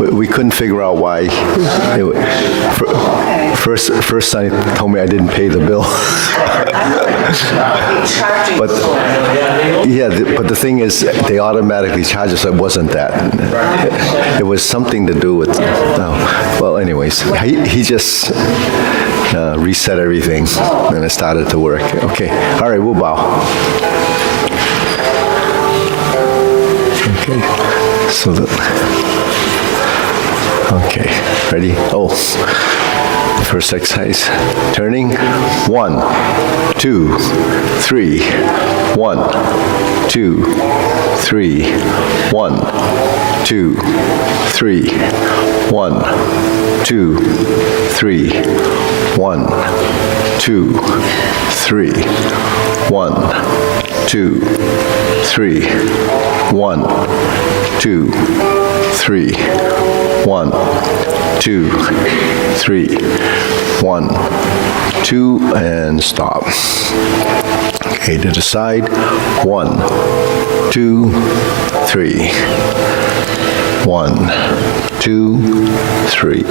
We couldn't figure out why. First time he told me I didn't pay the bill. But but the thing is, they automatically charge us. It wasn't that. It was something to do with. Well, anyways, he just reset everything, and it started to work. Okay, all right, we'll bow. Okay, so okay, ready? Oh. First exercise, turning, 1, 2, 3, 1, 2, 3, 1, 2, 3, 1, 2, 3, 1, 2, 3, 1, 2, 3, 1, 2, 3, 1, 2, 3, 1, 2, and stop. Okay, to the side, 1, 2, 3, 1, 2, 3,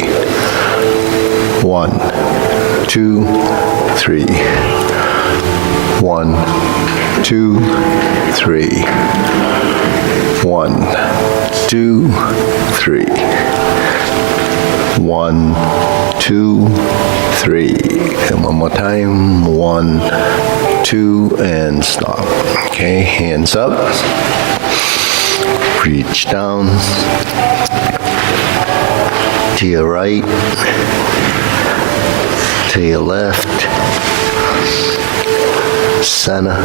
1, 2, 3, 1, 2, 3, 1, 2, 3. 1, 2, 3, and one more time, 1, 2, and stop. Okay, hands up, reach down to your right, to your left, center,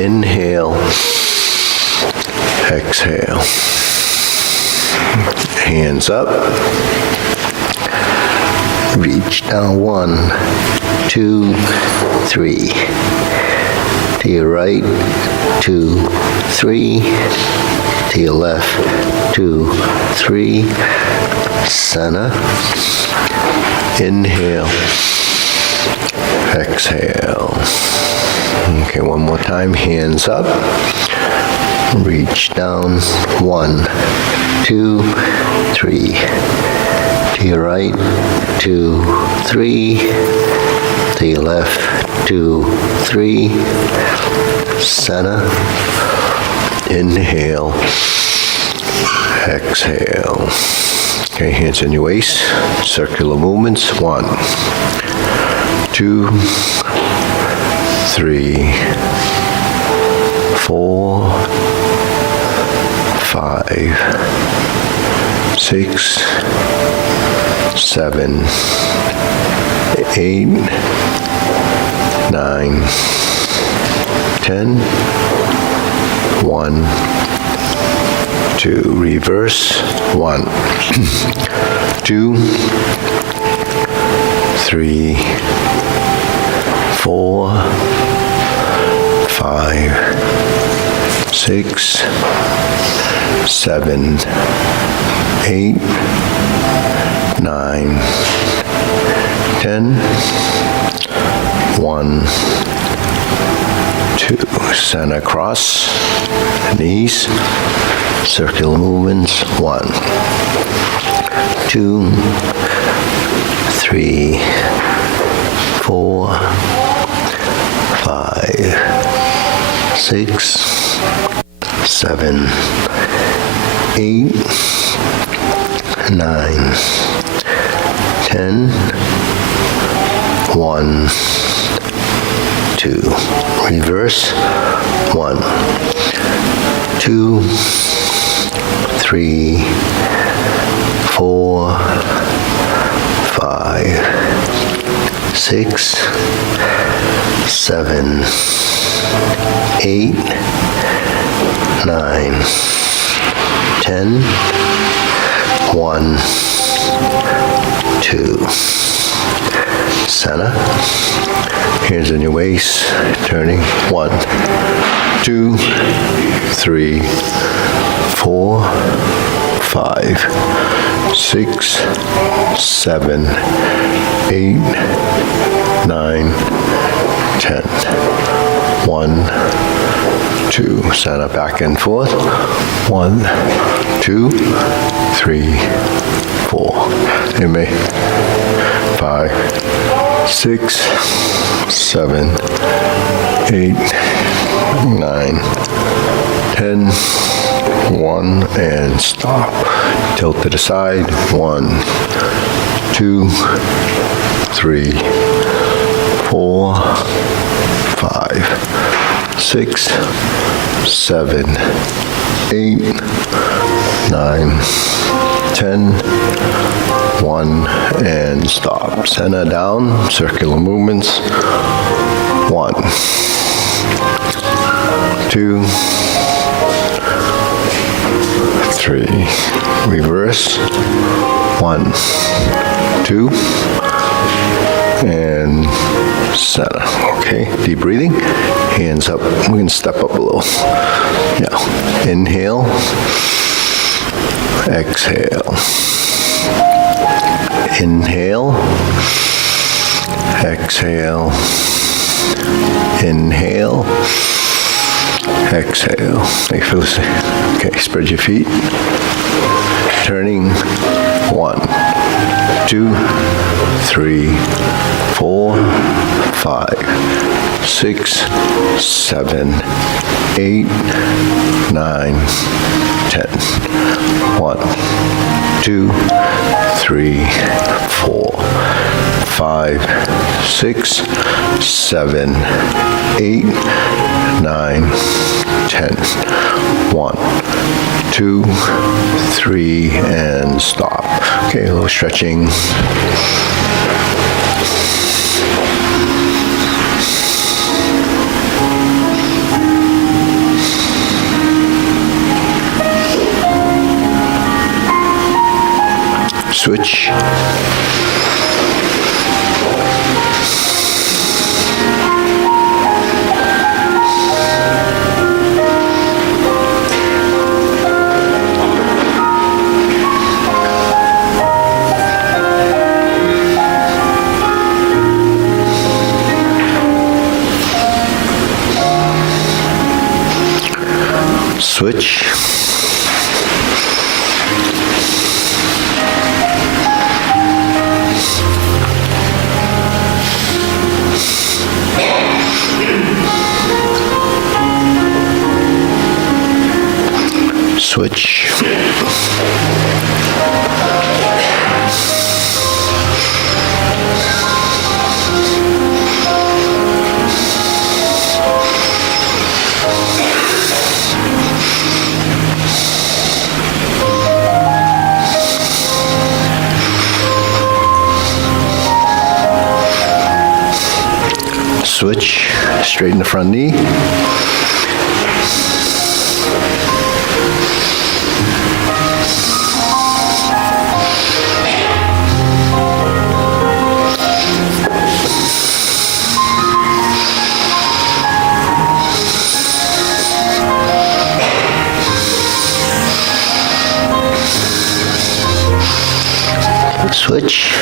inhale, exhale. Hands up, reach down, 1, 2, 3, to your right, 2, 3, to your left, 2, 3, center, inhale, exhale. Okay, one more time, hands up, reach down, 1, 2, 3, to your right, 2, 3, to your left, 2, 3, center, inhale, exhale. Okay, hands in your waist, circular movements, 1, 2, 3, 4, 5, 6, 7, 8, 9, 10, 1, 2, reverse, 1, 2, 3, 4, 5, 6, 7, 8, 9, 10, 1, 2, center cross, knees, circular movements, 1, 2, 3, 4, 5, 6, 7, 8, 9, 10, 1, 2, reverse, 1, 2, 3, 4, 5, 6, 7, 8, 9, 10, 1, 2, center, hands in your waist, turning, 1, 2, 3, 4, 5, 6, 7, 8, 9, 10, 1, 2, center, back and forth. 1, 2, 3, 4. Amen. 5, 6, 7, 8, 9, 10. 1 and stop. Tilt to the side. 1, 2, 3, 4, 5, 6, 7, 8, 9, 10. 1 and stop. Center down, circular movements. 1, 2, 3. Reverse. 1, 2, and center. Okay, deep breathing. Hands up. We're going to step up a little. Yeah. Inhale. Exhale. Inhale. Exhale. Inhale. Exhale. Hey, Phyllis. Okay, spread your feet. Turning. 1, 2, 3, 4, 5, 6, 7, 8, 9, 10. 1, 2, 3, 4, 5, 6, 7, 8, 9, 10. 1, 2, 3, and stop. Okay, a little stretching. Switch. Switch. Switch. Switch, straighten the front knee. Switch.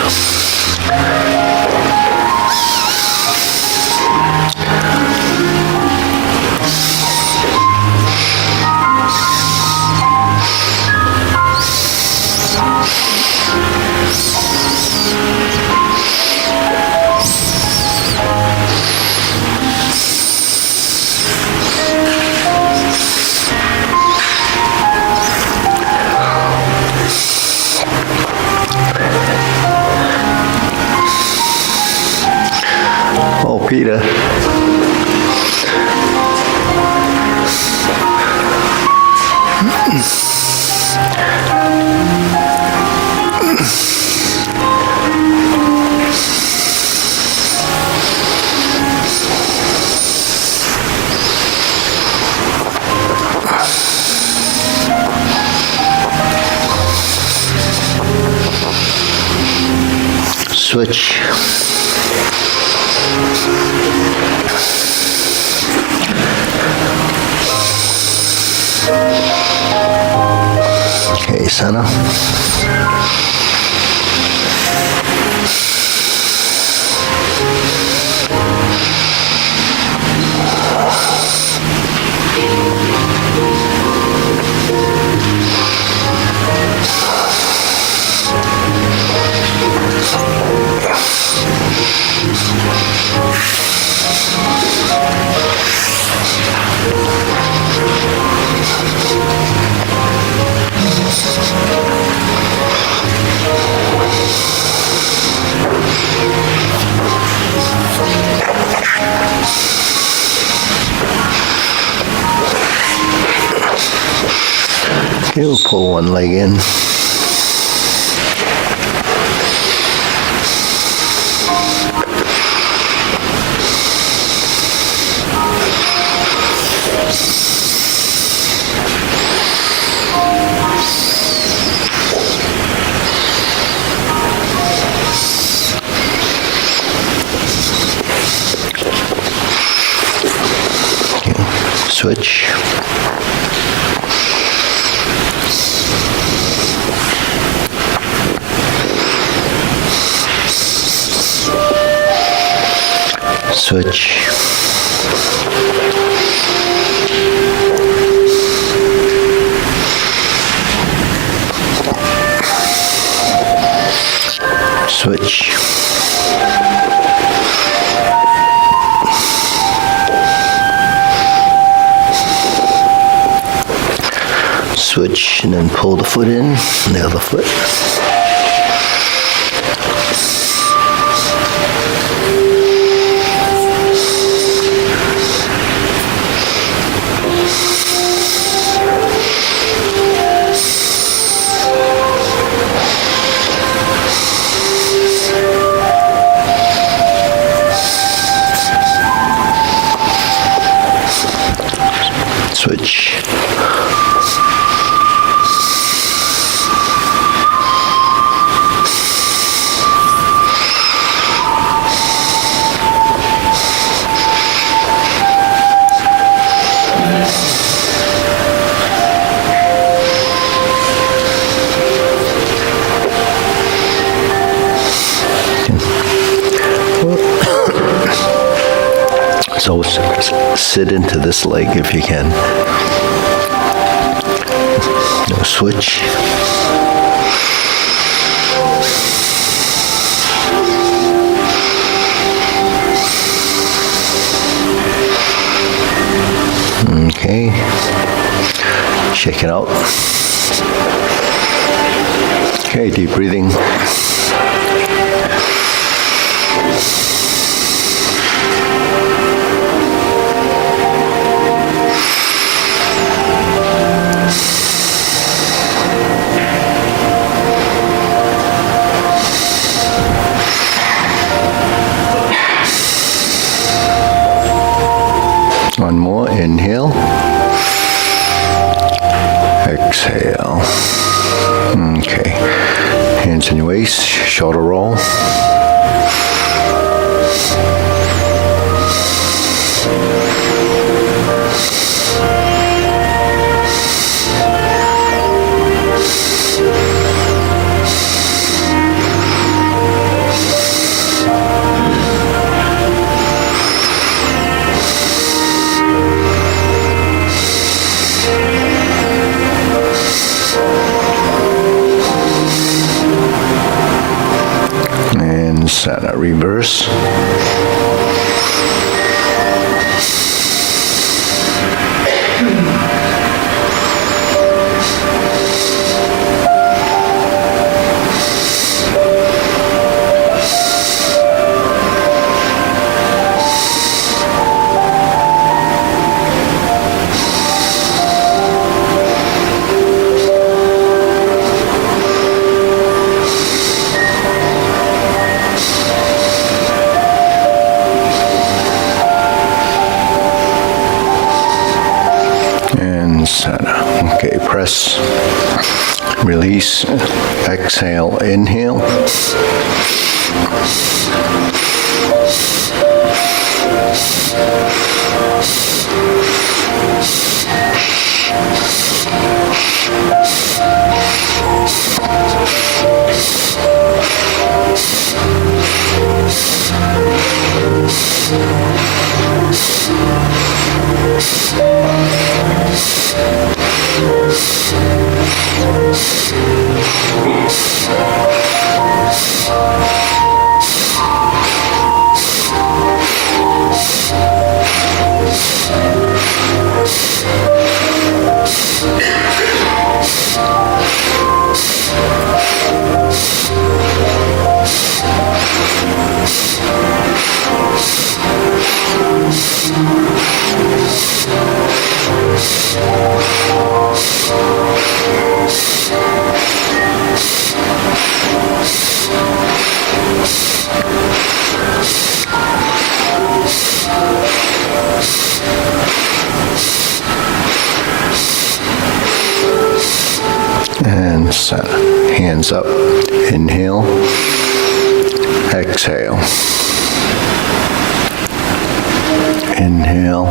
Oh, Peter. Switch. Okay, center. Pull one leg in. Switch. Switch. Switch. Switch and then pull the foot in, the other foot. Switch. So sit into this leg if you can. No switch. Okay. Shake it out. Okay, deep breathing. One more, inhale, exhale. Okay, hands in your waist, shoulder roll. Center, reverse. Center. Okay, press, release, exhale, inhale. hands up. Inhale, exhale. Inhale,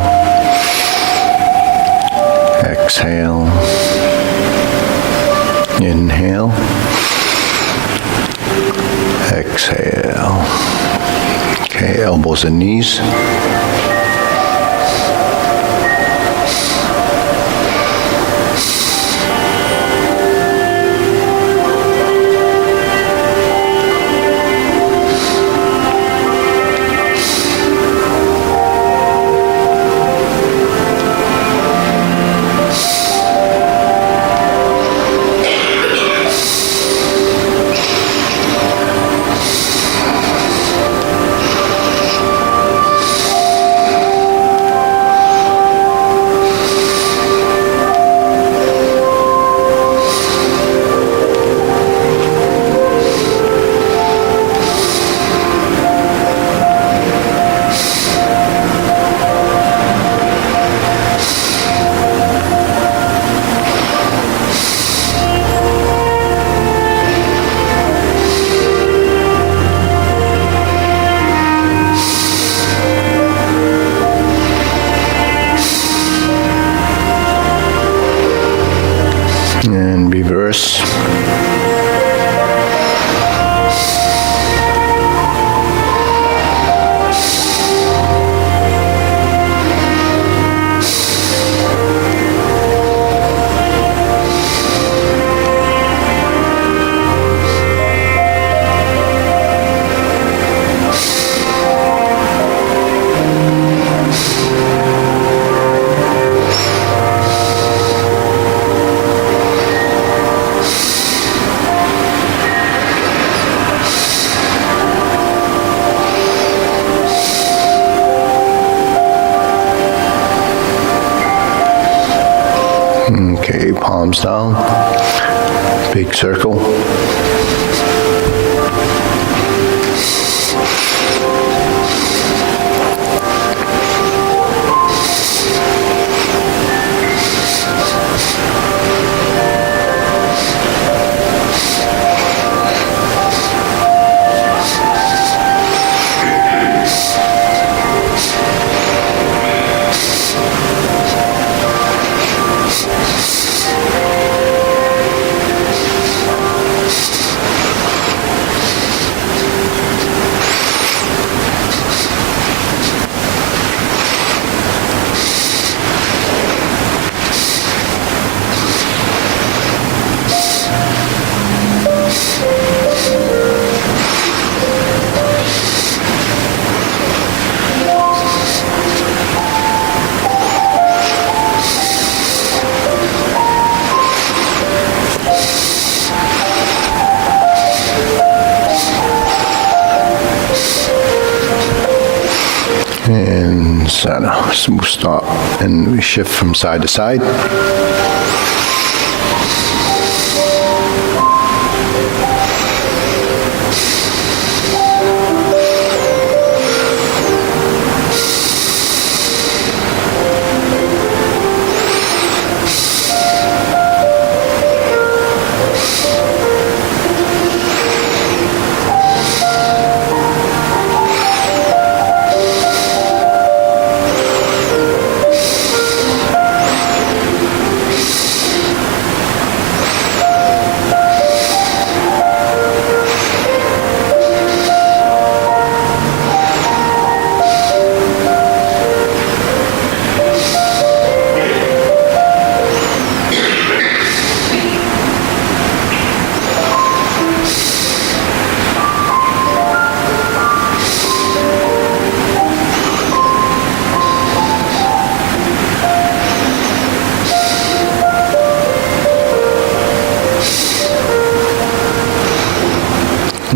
exhale. Inhale, exhale. Okay, elbows and knees. And reverse. Okay, palms down, big circle. And sana. So we'll stop and we shift from side to side.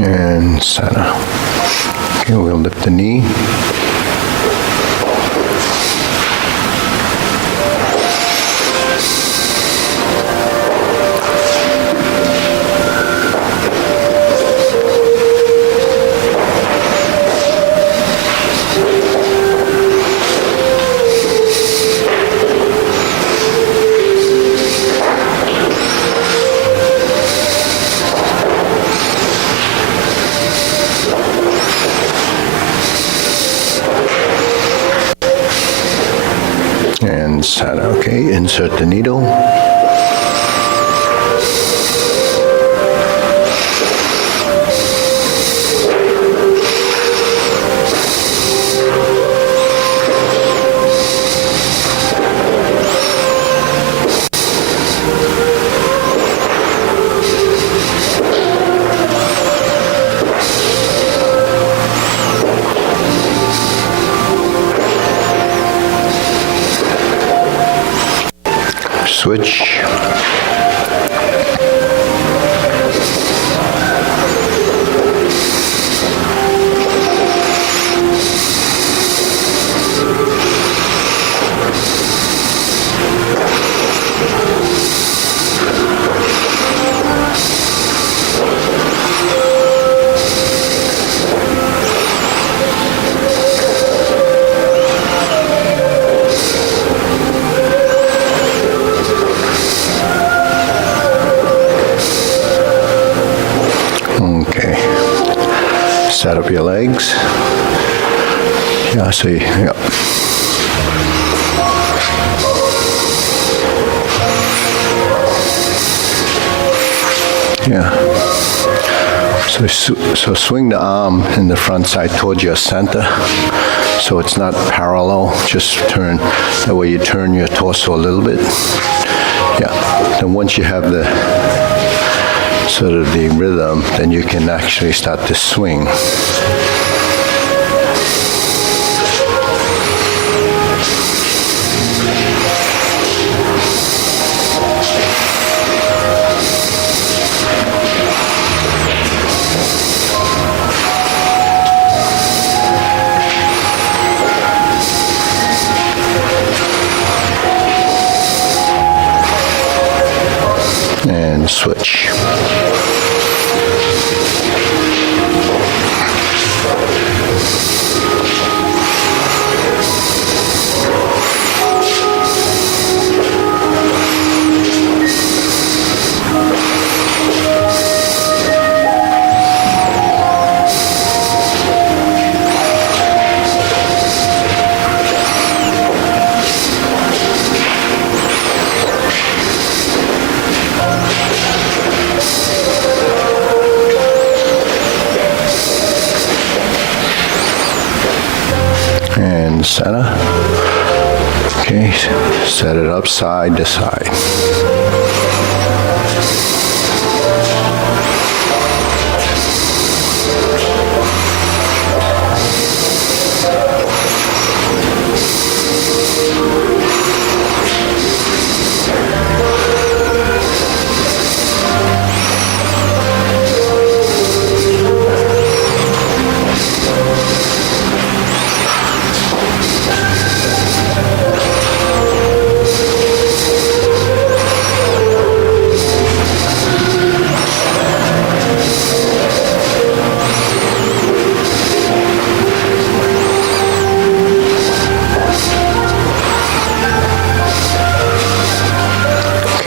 And sana. Okay, we'll lift the knee. center. Okay, insert the needle. Switch. Okay. Set up your legs. Yeah, see, yeah. Yeah. So swing the arm in the front side towards your center. So it's not parallel, just turn, that way you turn your torso a little bit. Yeah, then once you have the sort of the rhythm, then you can actually start to swing. And switch. And center. Okay, set it up side to side.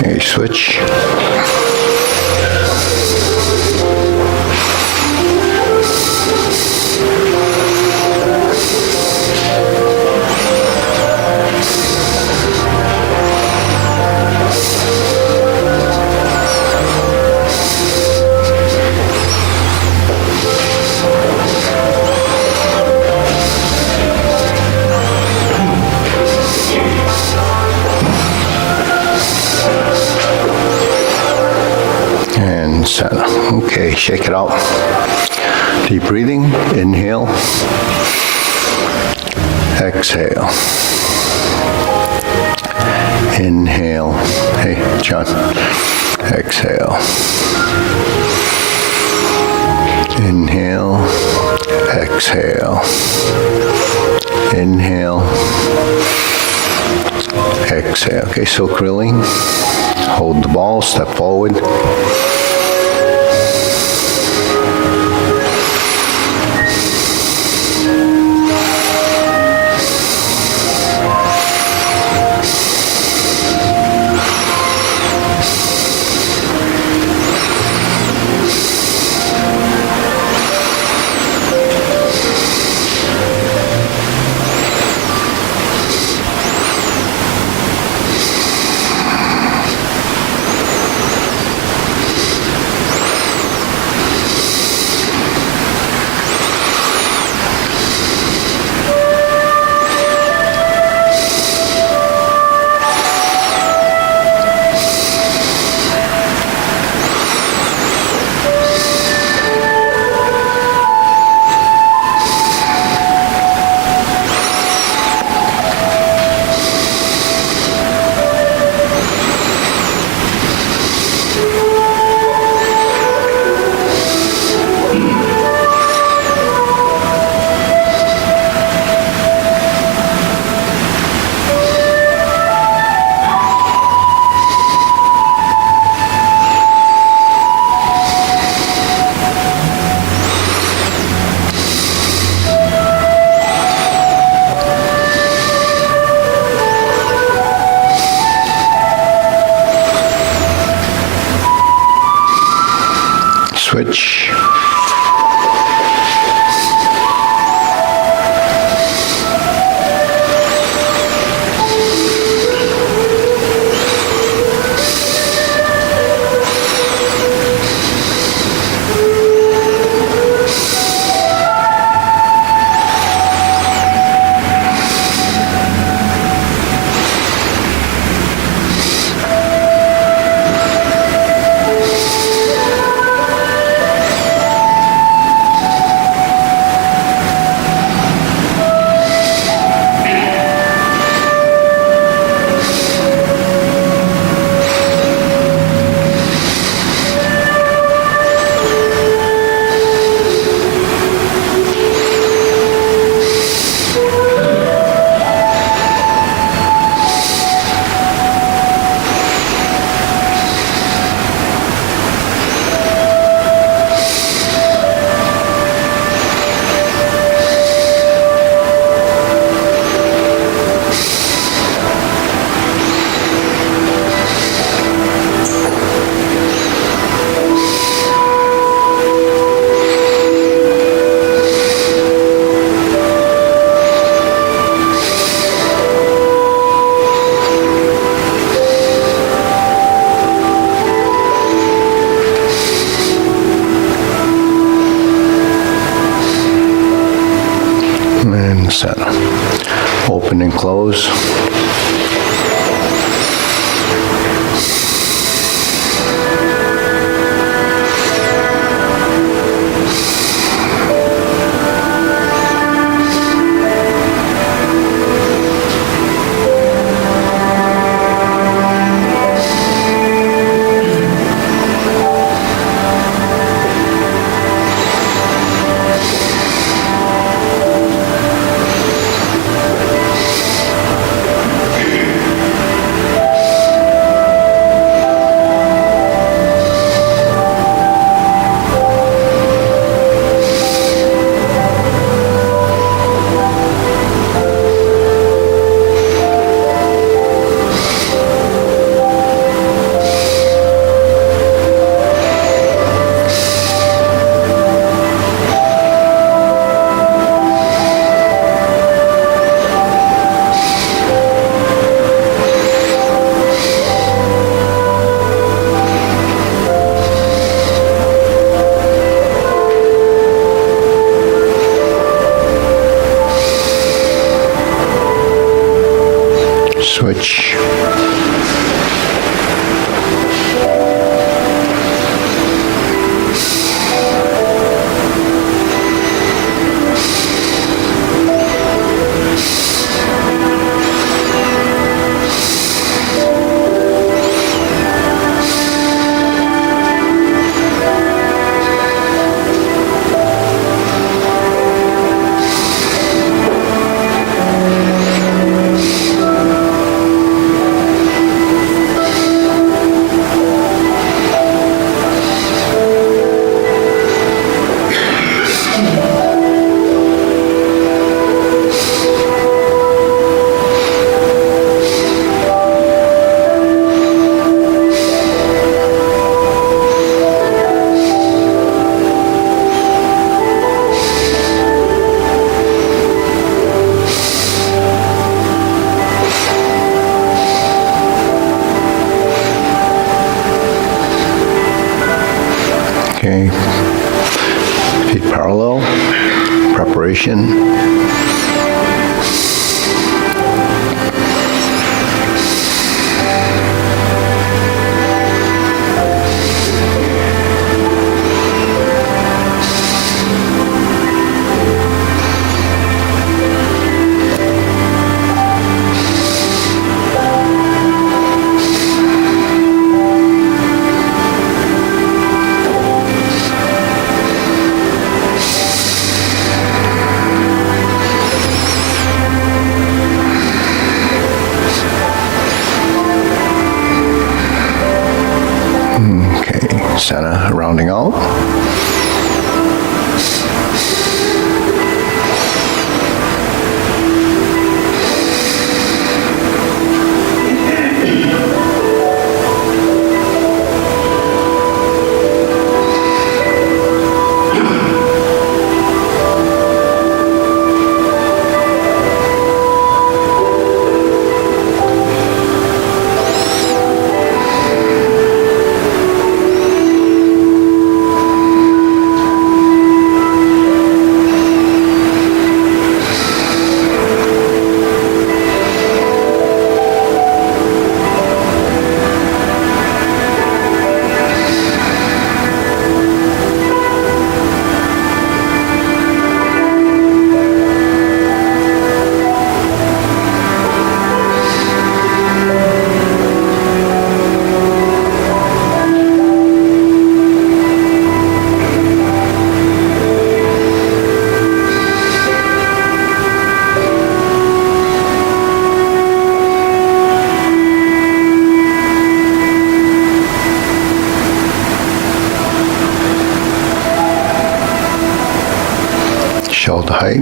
Okay, switch. And center. Okay, shake it out. Deep breathing. Inhale. Exhale. Inhale. Hey, John. Exhale. Inhale. Exhale. Inhale. Exhale. Okay, so curling. Hold the ball, step forward. Switch. And center. Open and close. Switch. Okay. Feet parallel. Preparation. Center, rounding out. shoulder height.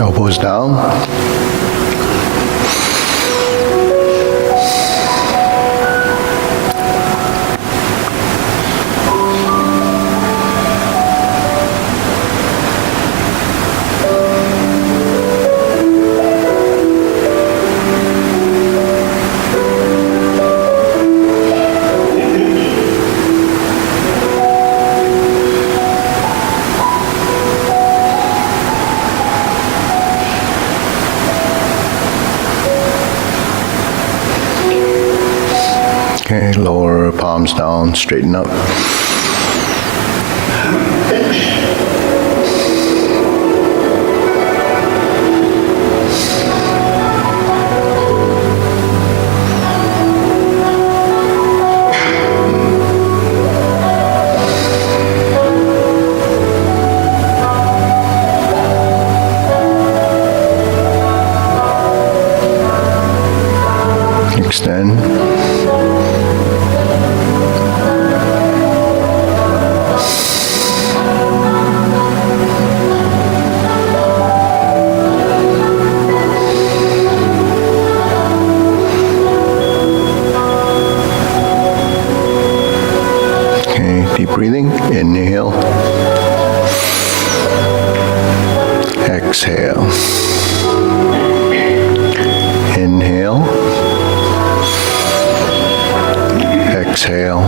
Elbows down. Okay, lower palms down, straighten up. Extend. Deep breathing, inhale, exhale, inhale, exhale,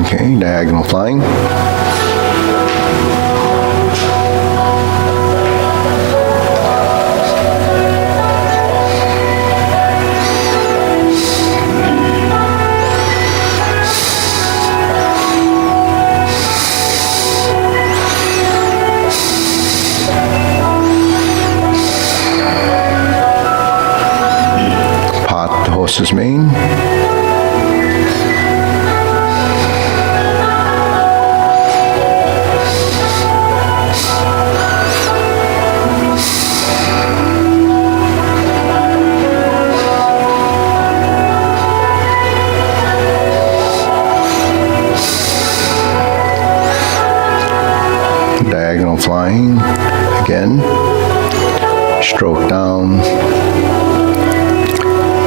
okay, diagonal flying. Part the horse's mane. Diagonal flying, again, stroke down,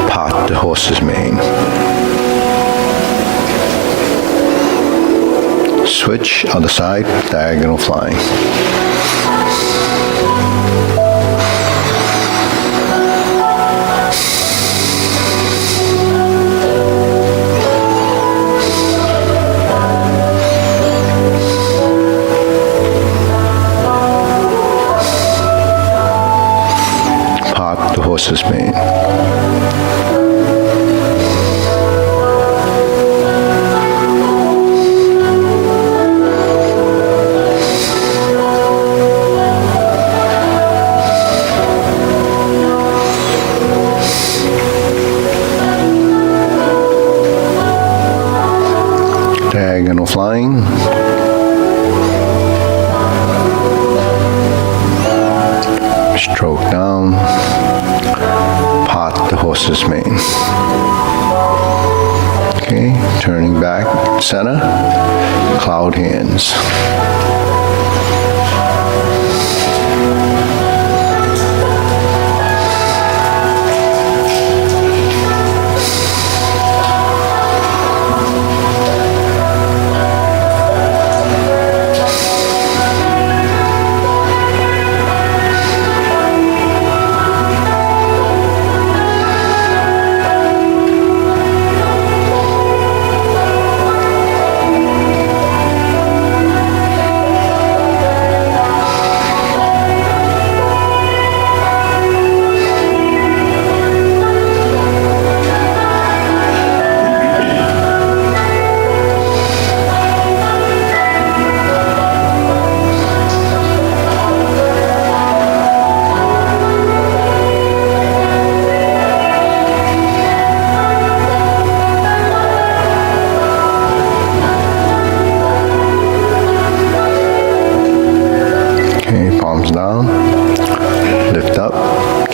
part the horse's mane. Switch, other side, diagonal flying. The horse's mane. Diagonal flying. Stroke down, part the horse's mane. Okay, turning back, center, cloud hands.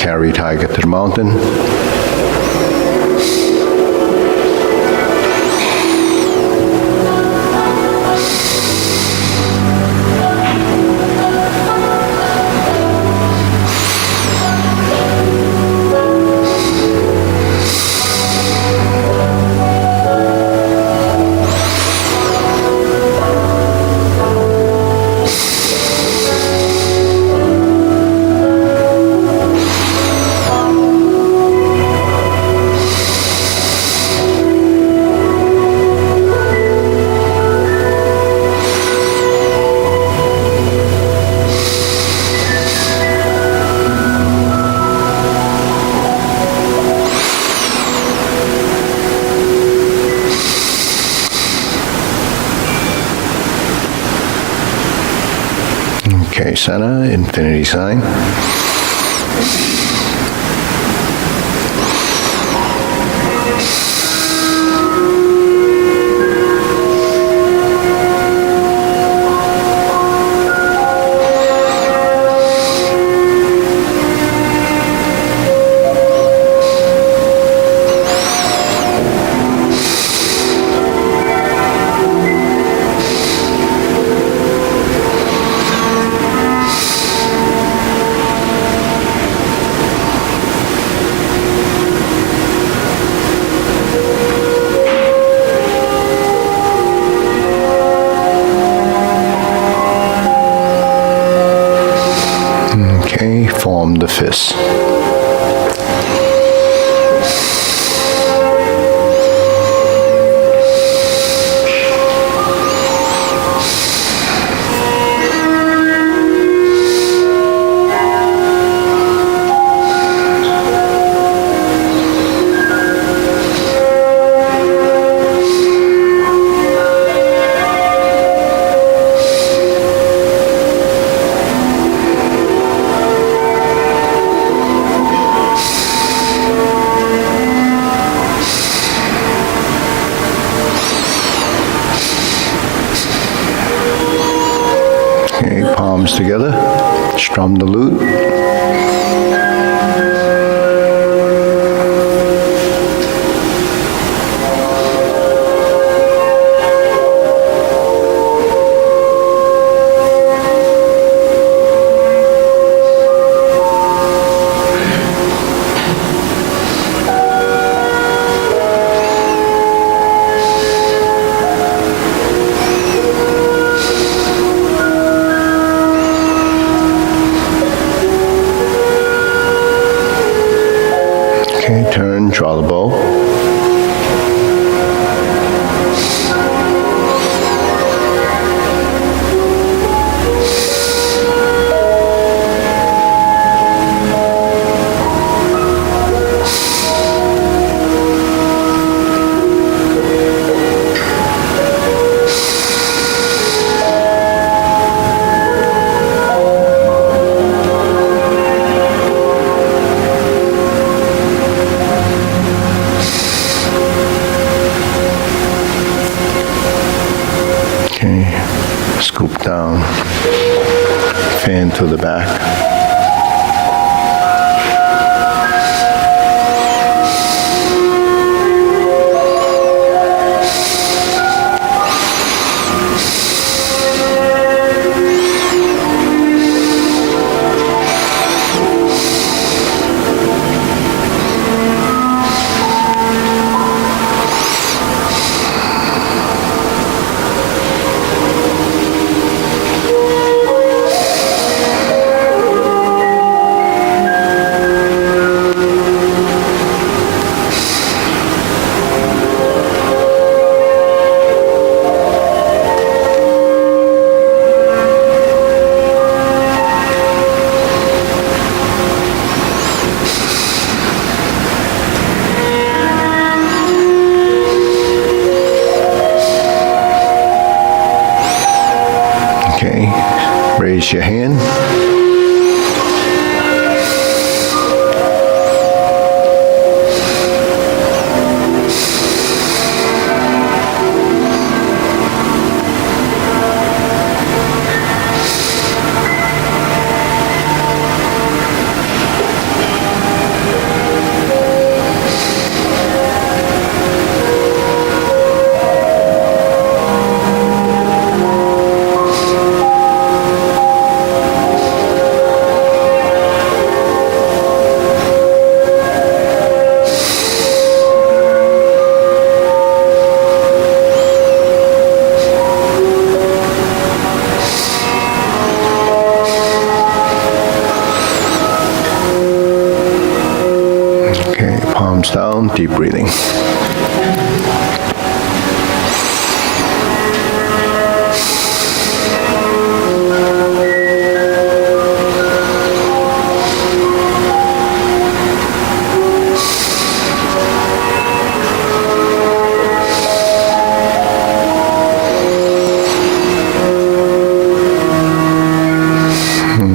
carry tiger to the mountain. Okay, center, infinity sign. Okay, form the fist. Okay, palms together, strum the lute. Okay, turn, draw the bow. Okay, scoop down, fan to the back. Okay, raise your hand. deep breathing.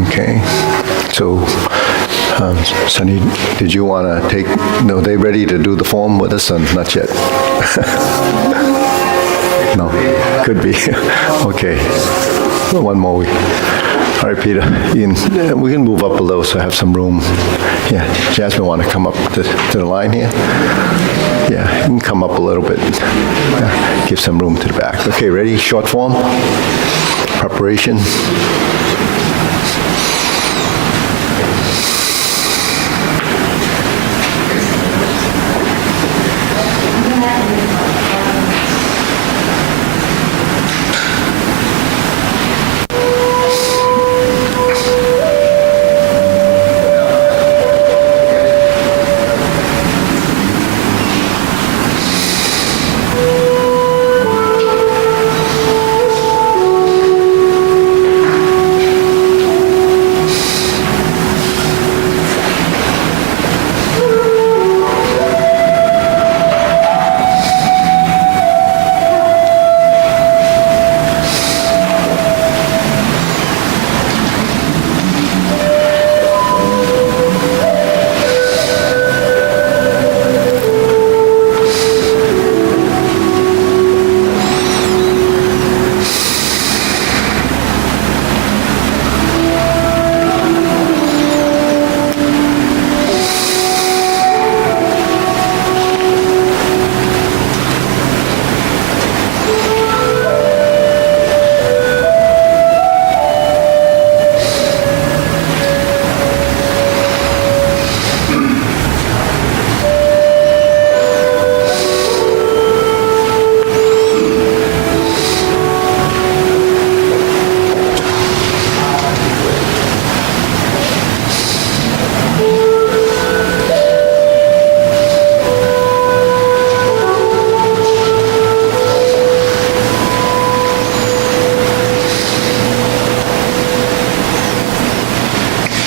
Okay. So, Sunny, did you want to take, no, they ready to do the form with us or not yet? No, could be. Okay. One more week. All right, Peter, we can move up a little so I have some room. Yeah, Jasmine want to come up to the line here? Yeah, you can come up a little bit. Yeah, give some room to the back. Okay, ready? Short form? Preparation?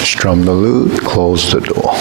Strum the lute, close the door.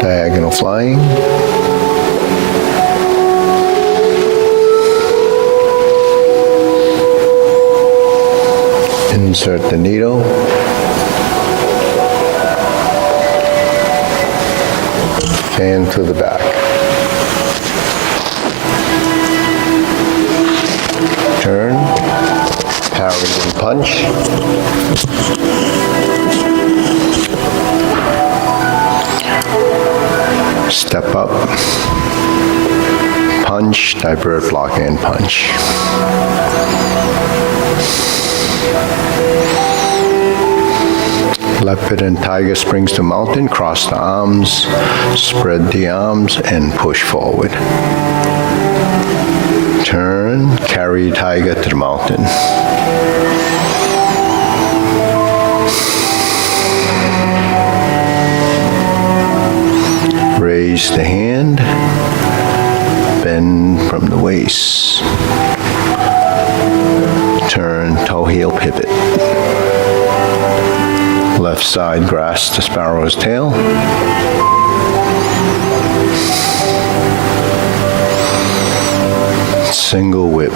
Diagonal flying. Insert the needle. Fan to the back. Turn. Parry and punch. Step up, punch, divert, block, and punch. Leopard and tiger springs to mountain, cross the arms, spread the arms, and push forward. Turn, carry tiger to the mountain. Raise the hand, bend from the waist. Left side, grasp the sparrow's tail. Single whip.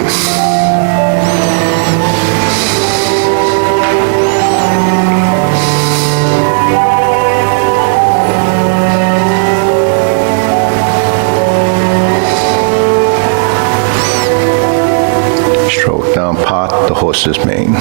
Stroke down, pot the horse's mane.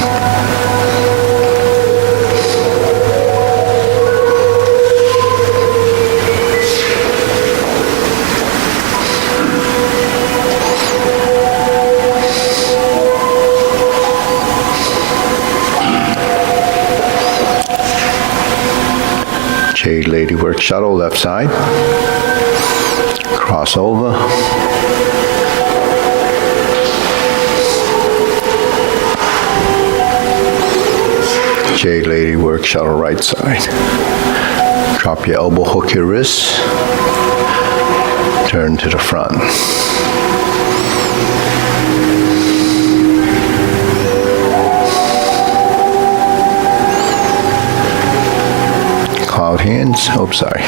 Jade lady work shuttle, left side. Cross over. Jade lady work shuttle, right side. Drop your elbow, hook your wrist. Turn to the front. Cloud hands, sorry.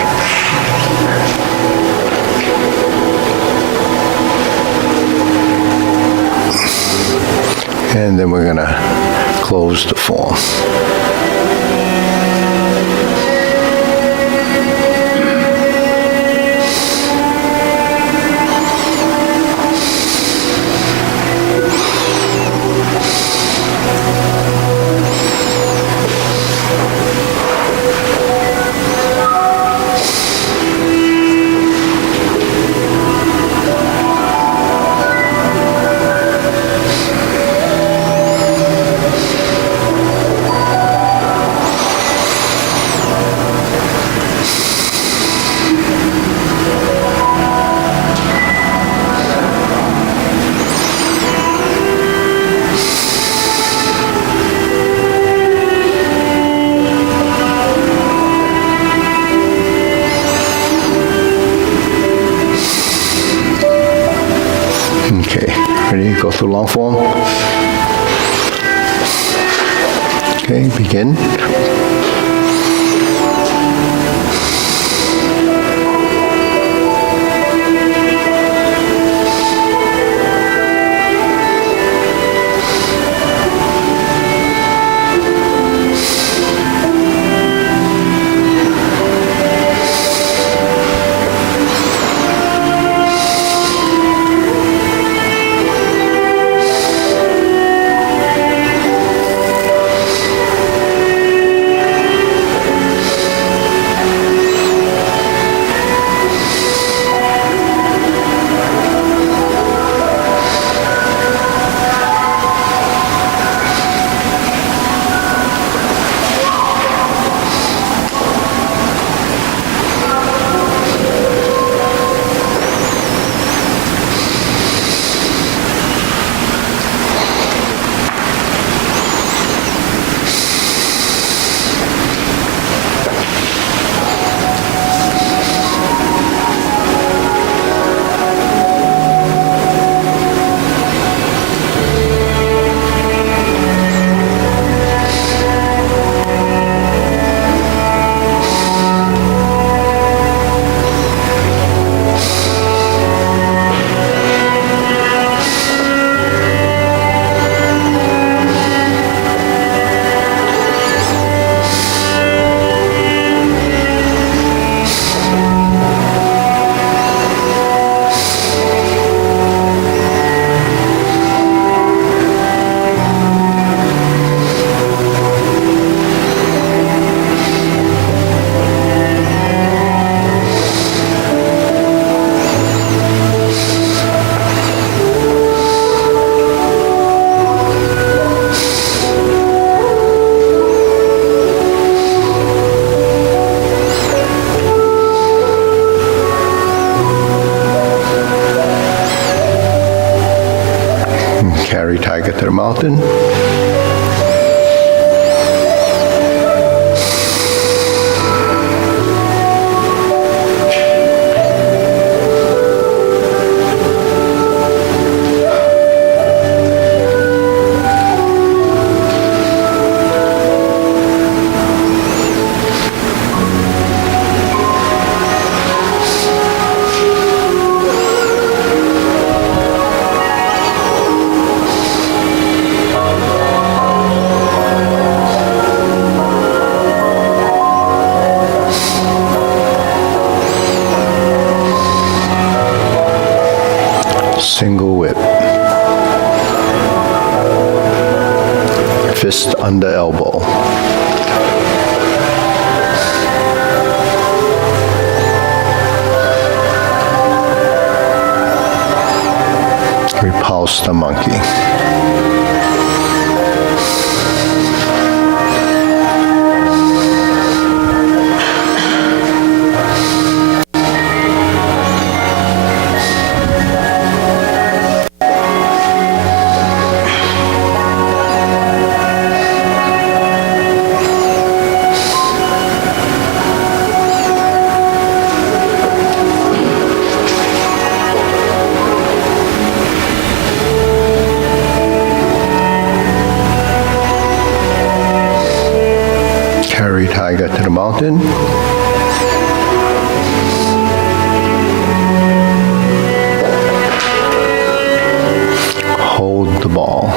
And then we're gonna close the form. Okay, ready to go through long form? Okay, begin. Carry tiger to the mountain. Single whip. Fist under elbow. Repulse the monkey. Carry tiger to the mountain. Hold the ball.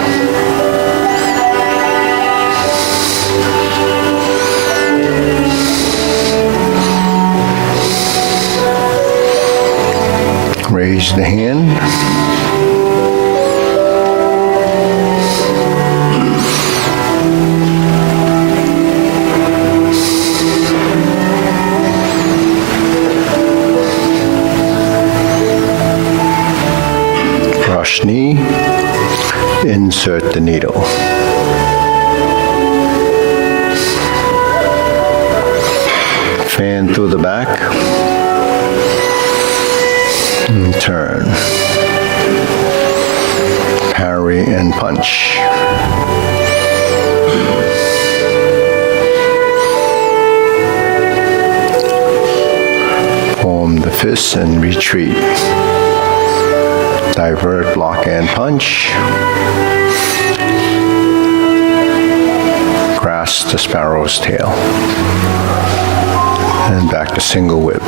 Raise the hand. Brush knee, insert the needle. Fan through the back, and turn. Parry and punch. Form the fist and retreat. Divert, block, and punch. Grasp the sparrow's tail. And back to single whip.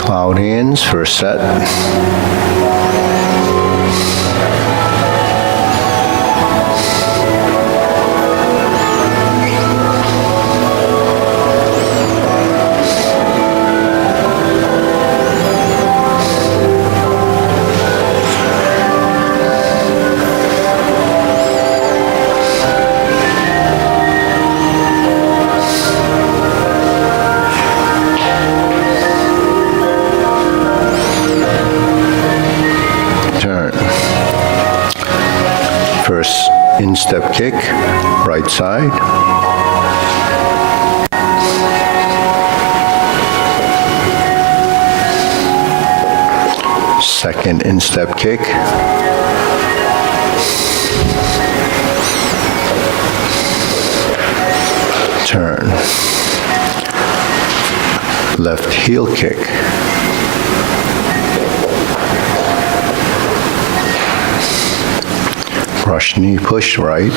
Cloud hands, first set. First instep kick, right side. Second instep kick. Turn. Left heel kick. Brush knee push right,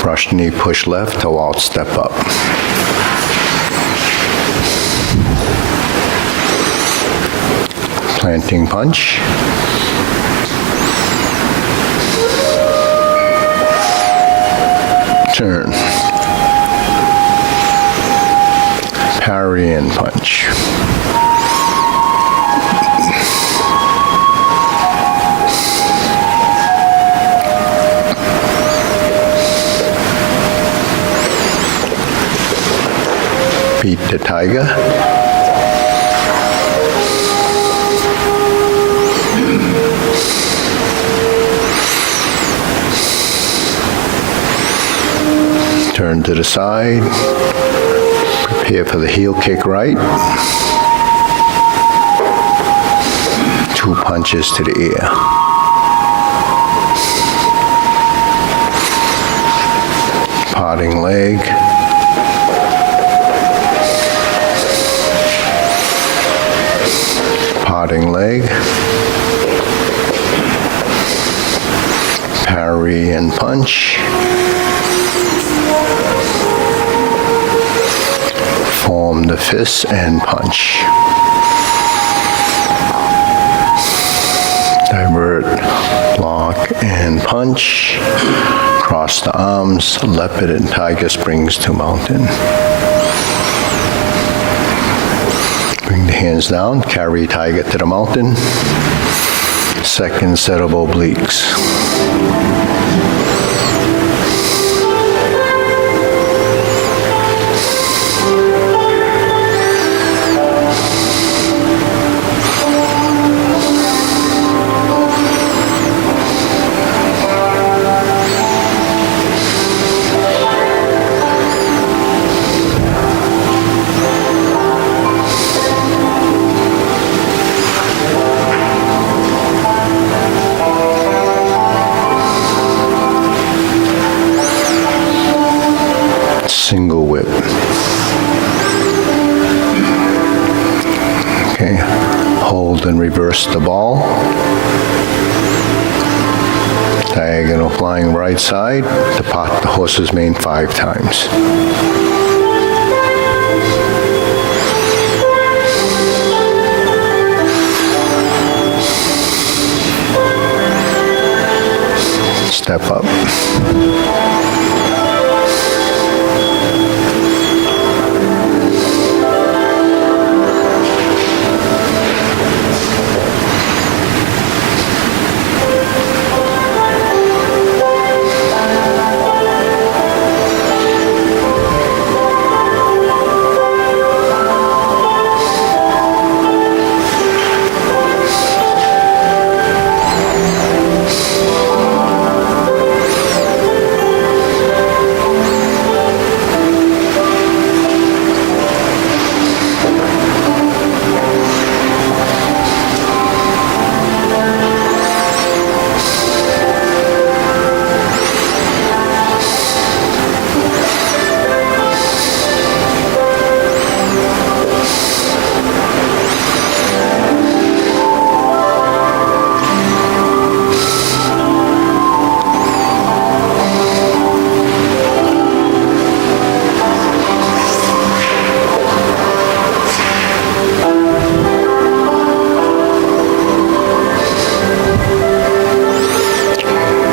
brush knee push left to out step up. Planting punch. Turn. Parry and punch. Beat the tiger. Turn to the side. Prepare for the heel kick right. Two punches to the ear. Parting leg. Parting leg, parry and punch, form the fist and punch, divert, block and punch, Cross the arms, leopard and tiger springs to mountain. Bring the hands down, carry tiger to the mountain. Second set of obliques. Single whip. Okay, hold and reverse the ball. Diagonal flying right side, depart the horse's mane 5 times. Step up.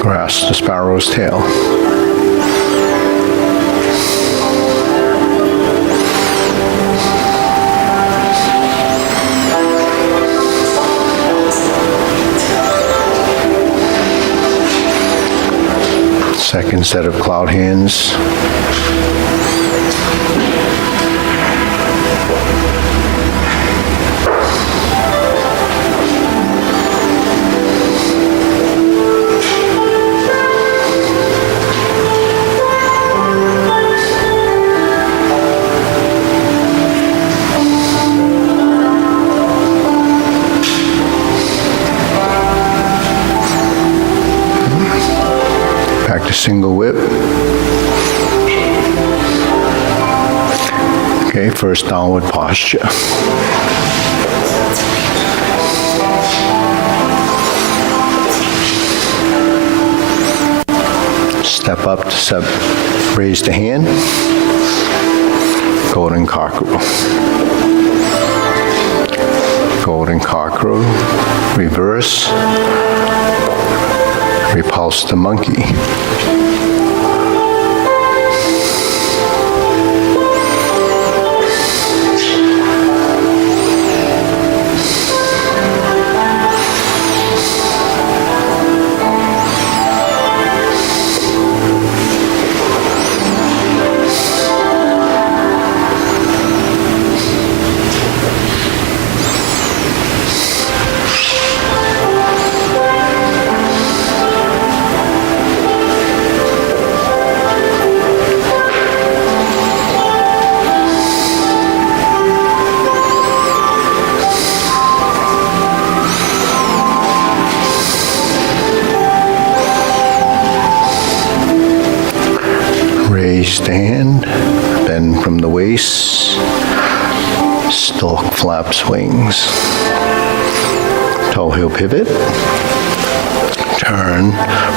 Grasp the sparrow's tail. Second set of cloud hands. Back to single whip. Okay, first downward posture. Step up to raise the hand. Golden cockerel. Golden cockerel. Reverse. Repulse the monkey. Stand, bend from the waist, stalk flaps wings, toe heel pivot, turn,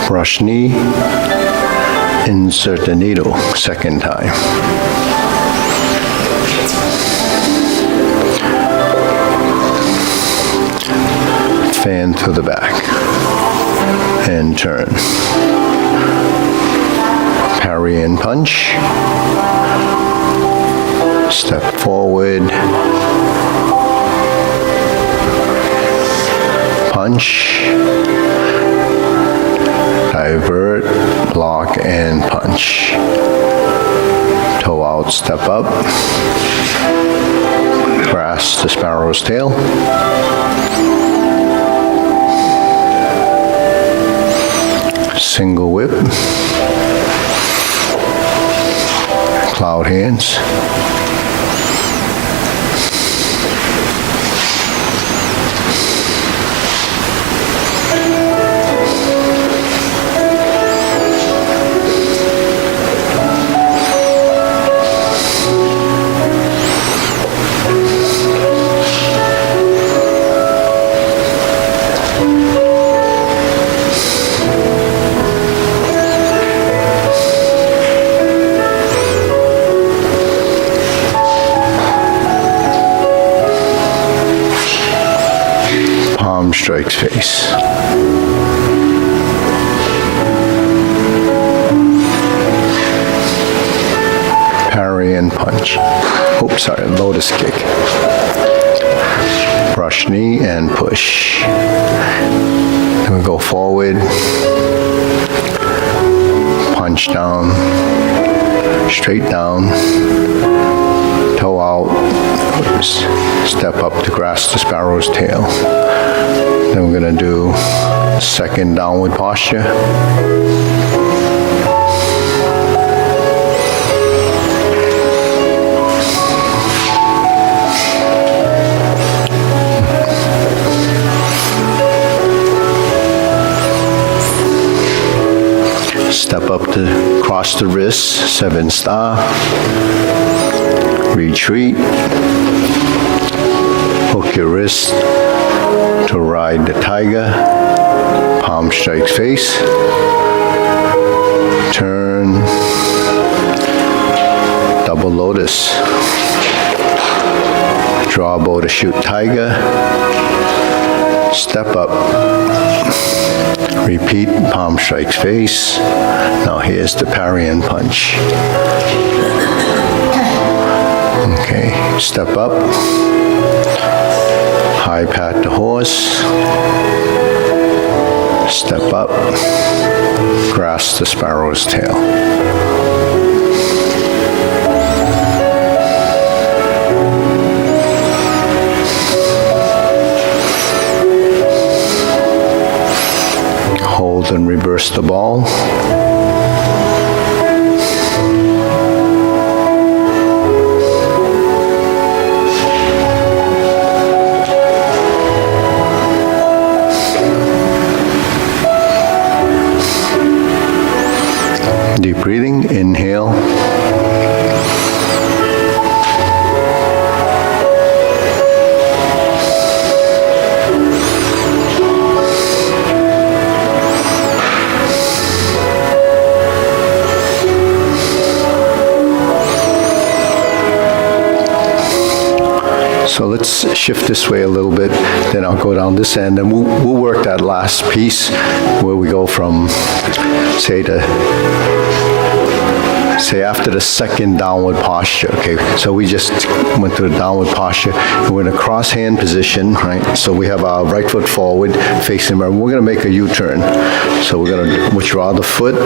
brush knee, insert the needle, second time. Fan to the back and turn. parry and punch. Step forward, punch, divert, block, and punch. Toe out, step up, grasp the sparrow's tail. Single whip, cloud hands. Strikes face. Parry and punch. Oops, sorry, lotus kick. Brush knee and push. Then we go forward. Punch down. Straight down. Toe out. Step up to grasp the sparrow's tail. Then we're going to do second downward posture. Step up to cross the wrists, 7 star. Retreat. Hook your wrist to ride the tiger. Palm strikes face. Turn. Double lotus. Draw bow to shoot tiger. Step up. Repeat, palm strikes face. Now here's the parry and punch. Okay, step up. High pat the horse. Step up. Grasp the sparrow's tail. Hold and reverse the ball. Deep breathing, inhale. So let's shift this way a little bit, then I'll go down this end, and we'll work that last piece where we go from, say after the second downward posture, okay? So we just went to the downward posture, and we're in a cross hand position, right? So we have our right foot forward, facing the mirror. We're gonna make a U-turn. So we're gonna withdraw the foot,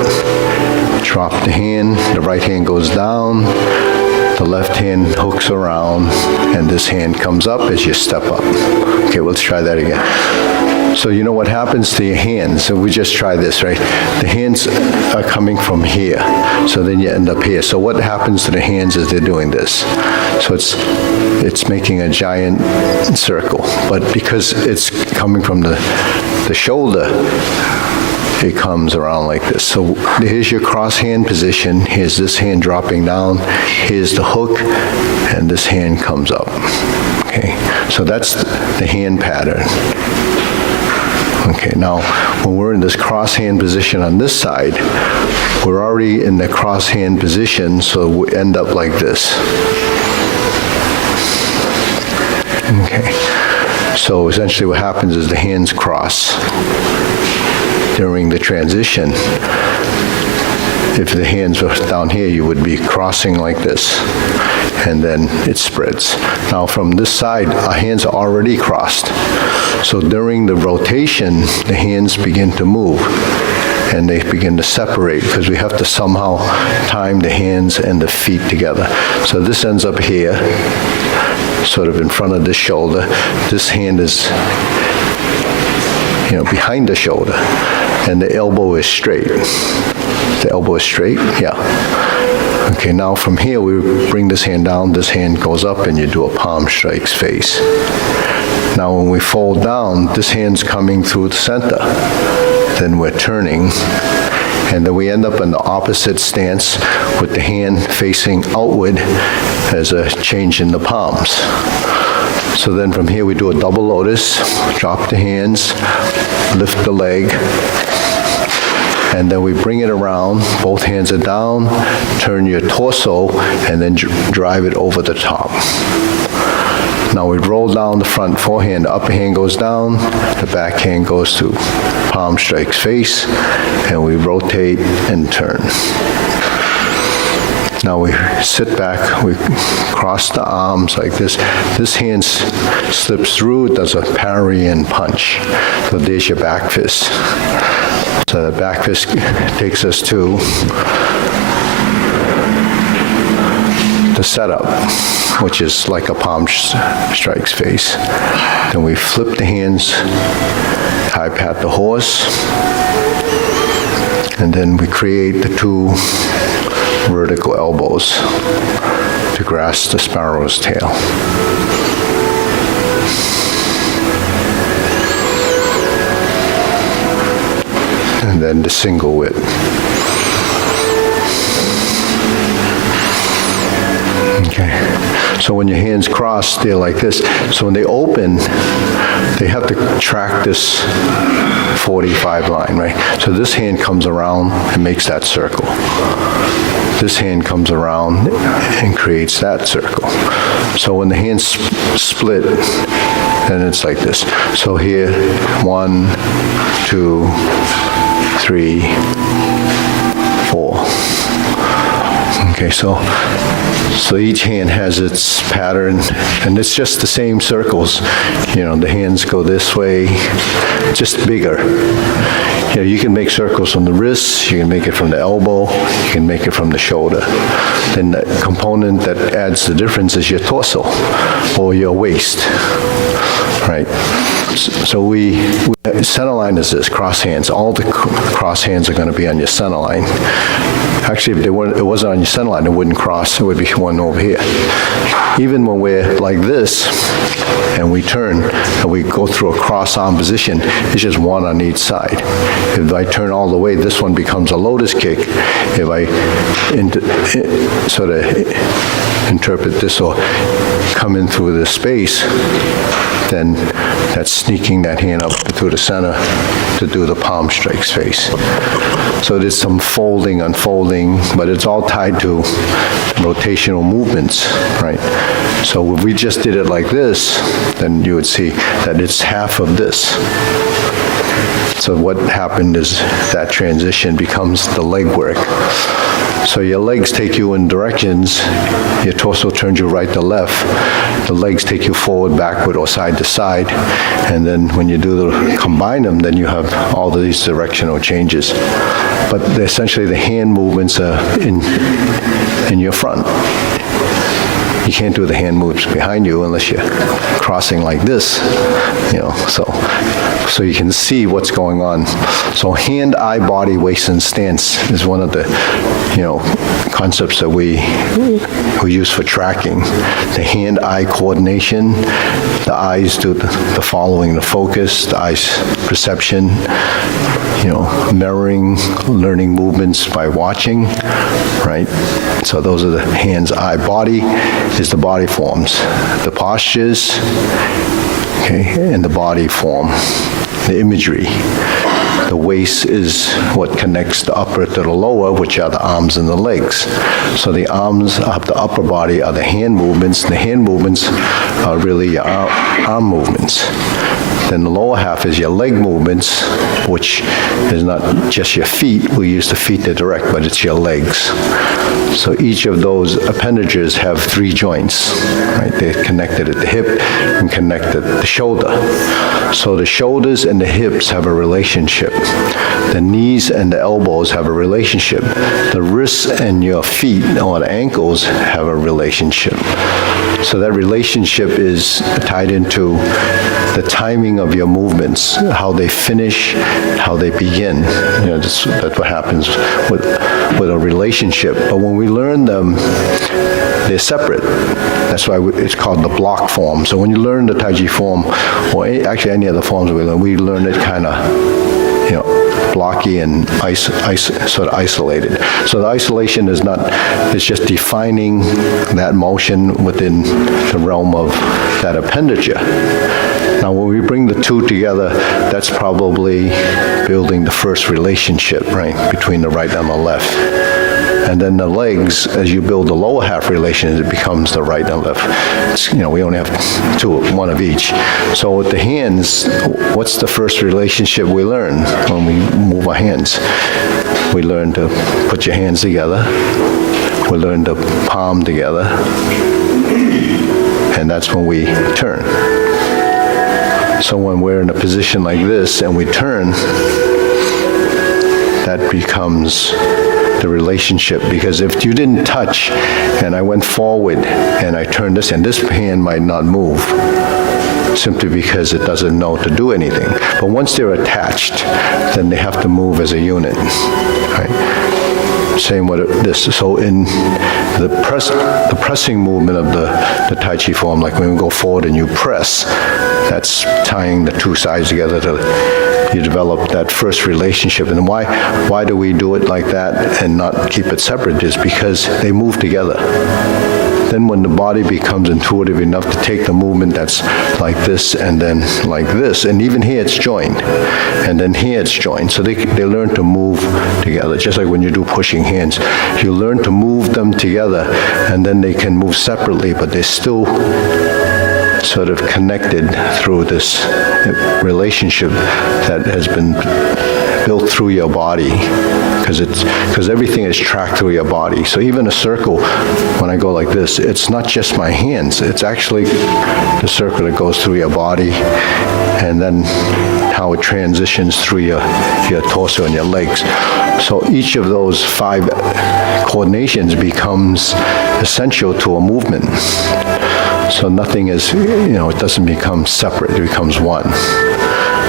drop the hand, the right hand goes down, the left hand hooks around, and this hand comes up as you step up. Okay, let's try that again. So you know what happens to your hands? So we just try this, right? The hands are coming from here, so then you end up here. So what happens to the hands as they're doing this? So it's making a giant circle, but because it's coming from the shoulder, it comes around like this. So here's your cross hand position. Here's this hand dropping down. Here's the hook, and this hand comes up. Okay, so that's the hand pattern. Okay, now when we're in this cross hand position on this side, we're already in the cross hand position, so we end up like this. Okay, so essentially what happens is the hands cross during the transition, if the hands were down here, you would be crossing like this, and then it spreads. Now from this side, our hands are already crossed. So during the rotation, the hands begin to move, and they begin to separate because we have to somehow time the hands and the feet together. So this ends up here, sort of in front of this shoulder. This hand is, behind the shoulder, and the elbow is straight. The elbow is straight? Yeah. Okay, now from here, we bring this hand down, this hand goes up, and you do a palm strikes face. Now when we fold down, this hand's coming through the center. Then we're turning, and then we end up in the opposite stance with the hand facing outward as a change in the palms. So then from here we do a double lotus, drop the hands, lift the leg, and then we bring it around, both hands are down, turn your torso, and then drive it over the top. Now we roll down the front forehand, the upper hand goes down, the back hand goes to palm strikes face, and we rotate and turn. Now we sit back, we cross the arms like this. This hand slips through, does a parry and punch. So there's your back fist. So the back fist takes us to the setup, which is like a palm strikes face. Then we flip the hands, high pat the horse, and then we create the two vertical elbows to grasp the sparrow's tail. And then the single whip. Okay. So when your hands cross, they're like this. So when they open, they have to track this 45 line, right? So this hand comes around and makes that circle. This hand comes around and creates that circle. So when the hands split, then it's like this. So here, 1, 2, 3, 4. Okay, so each hand has its pattern, and it's just the same circles. The hands go this way, just bigger. You can make circles from the wrists, you can make it from the elbow, you can make it from the shoulder. Then the component that adds the difference is your torso or your waist, right? So center line is this, cross hands. All the cross hands are going to be on your center line. Actually, if it wasn't on your center line, it wouldn't cross. It would be one over here. Even when we're like this, and we turn, and we go through a cross-arm position, it's just one on each side. If I turn all the way, this one becomes a lotus kick. If I sort of interpret this or come in through the space, then that's sneaking that hand up through the center to do the palm strikes face. So there's some folding, unfolding, but it's all tied to rotational movements, right? So if we just did it like this, then you would see that it's half of this. So what happened is that transition becomes the leg work. So your legs take you in directions, your torso turns you right to left, the legs take you forward, backward, or side to side, and then when you combine them, then you have all of these directional changes. But essentially the hand movements are in your front. You can't do the hand moves behind you unless you're crossing like this, so you can see what's going on. So hand, eye, body, waist, and stance is one of the, concepts that we use for tracking. The hand-eye coordination, the eyes do the following, the focus, the eyes perception, mirroring, learning movements by watching, right? So those are the hands, eye, body is the body forms, the postures, okay, and the body form, the imagery. The waist is what connects the upper to the lower, which are the arms and the legs. So the arms of the upper body are the hand movements. The hand movements are really your arm movements. Then the lower half is your leg movements, which is not just your feet. We use the feet to direct, but it's your legs. So each of those appendages have 3 joints, right? They're connected at the hip and connected at the shoulder. So the shoulders and the hips have a relationship. The knees and the elbows have a relationship. The wrists and your feet or the ankles have a relationship. So that relationship is tied into the timing of your movements, how they finish, how they begin. That's what happens with a relationship. But when we learn them, they're separate. That's why it's called the block form. So when you learn the Tai Chi form, or actually any other forms we learn it kind of, blocky and sort of isolated. So the isolation is not, it's just defining that motion within the realm of that appendage. Now, when we bring the 2 together, that's probably building the first relationship, right, between the right and the left. And then the legs, as you build the lower half relation, it becomes the right and left. We only have 2, 1 of each. So with the hands, what's the first relationship we learn when we move our hands? We learn to put your hands together. We learn to palm together. And that's when we turn. So when we're in a position like this and we turn, that becomes the relationship, because if you didn't touch and I went forward and I turned this, and this hand might not move simply because it doesn't know to do anything. But once they're attached, then they have to move as a unit, right? Same with this. So in the pressing movement of the Tai Chi form, like when we go forward and you press, that's tying the 2 sides together to you develop that first relationship. And why do we do it like that and not keep it separate? Is because they move together. Then when the body becomes intuitive enough to take the movement that's like this and then like this, and even here it's joined, and then here it's joined. So they learn to move together. Just like when you do pushing hands, you learn to move them together, and then they can move separately, but they're still sort of connected through this relationship that has been built through your body, because everything is tracked through your body. So even a circle, when I go like this, it's not just my hands, it's actually the circle that goes through your body, and then how it transitions through your torso and your legs. So each of those 5 coordinations becomes essential to a movement. So nothing is, it doesn't become separate, it becomes one.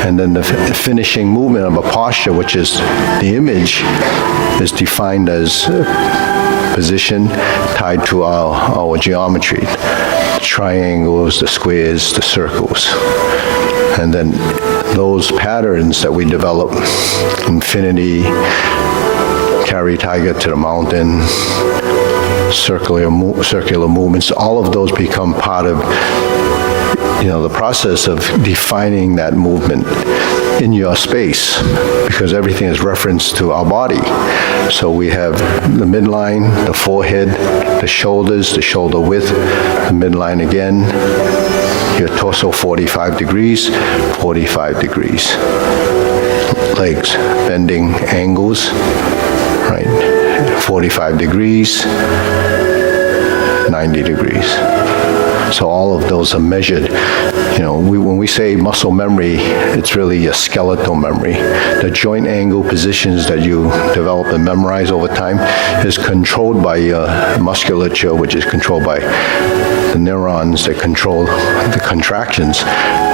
And then the finishing movement of a posture, which is the image, is defined as position tied to our geometry, the triangles, the squares, the circles. And then those patterns that we develop, infinity, carry tiger to the mountain, circular movements, all of those become part of the process of defining that movement in your space, because everything is referenced to our body. So we have the midline, the forehead, the shoulders, the shoulder width, the midline again, your torso 45 degrees, 45 degrees. Legs, bending angles, right? 45 degrees, 90 degrees. So all of those are measured. When we say muscle memory, it's really a skeletal memory. The joint angle positions that you develop and memorize over time is controlled by your musculature, which is controlled by the neurons that control the contractions.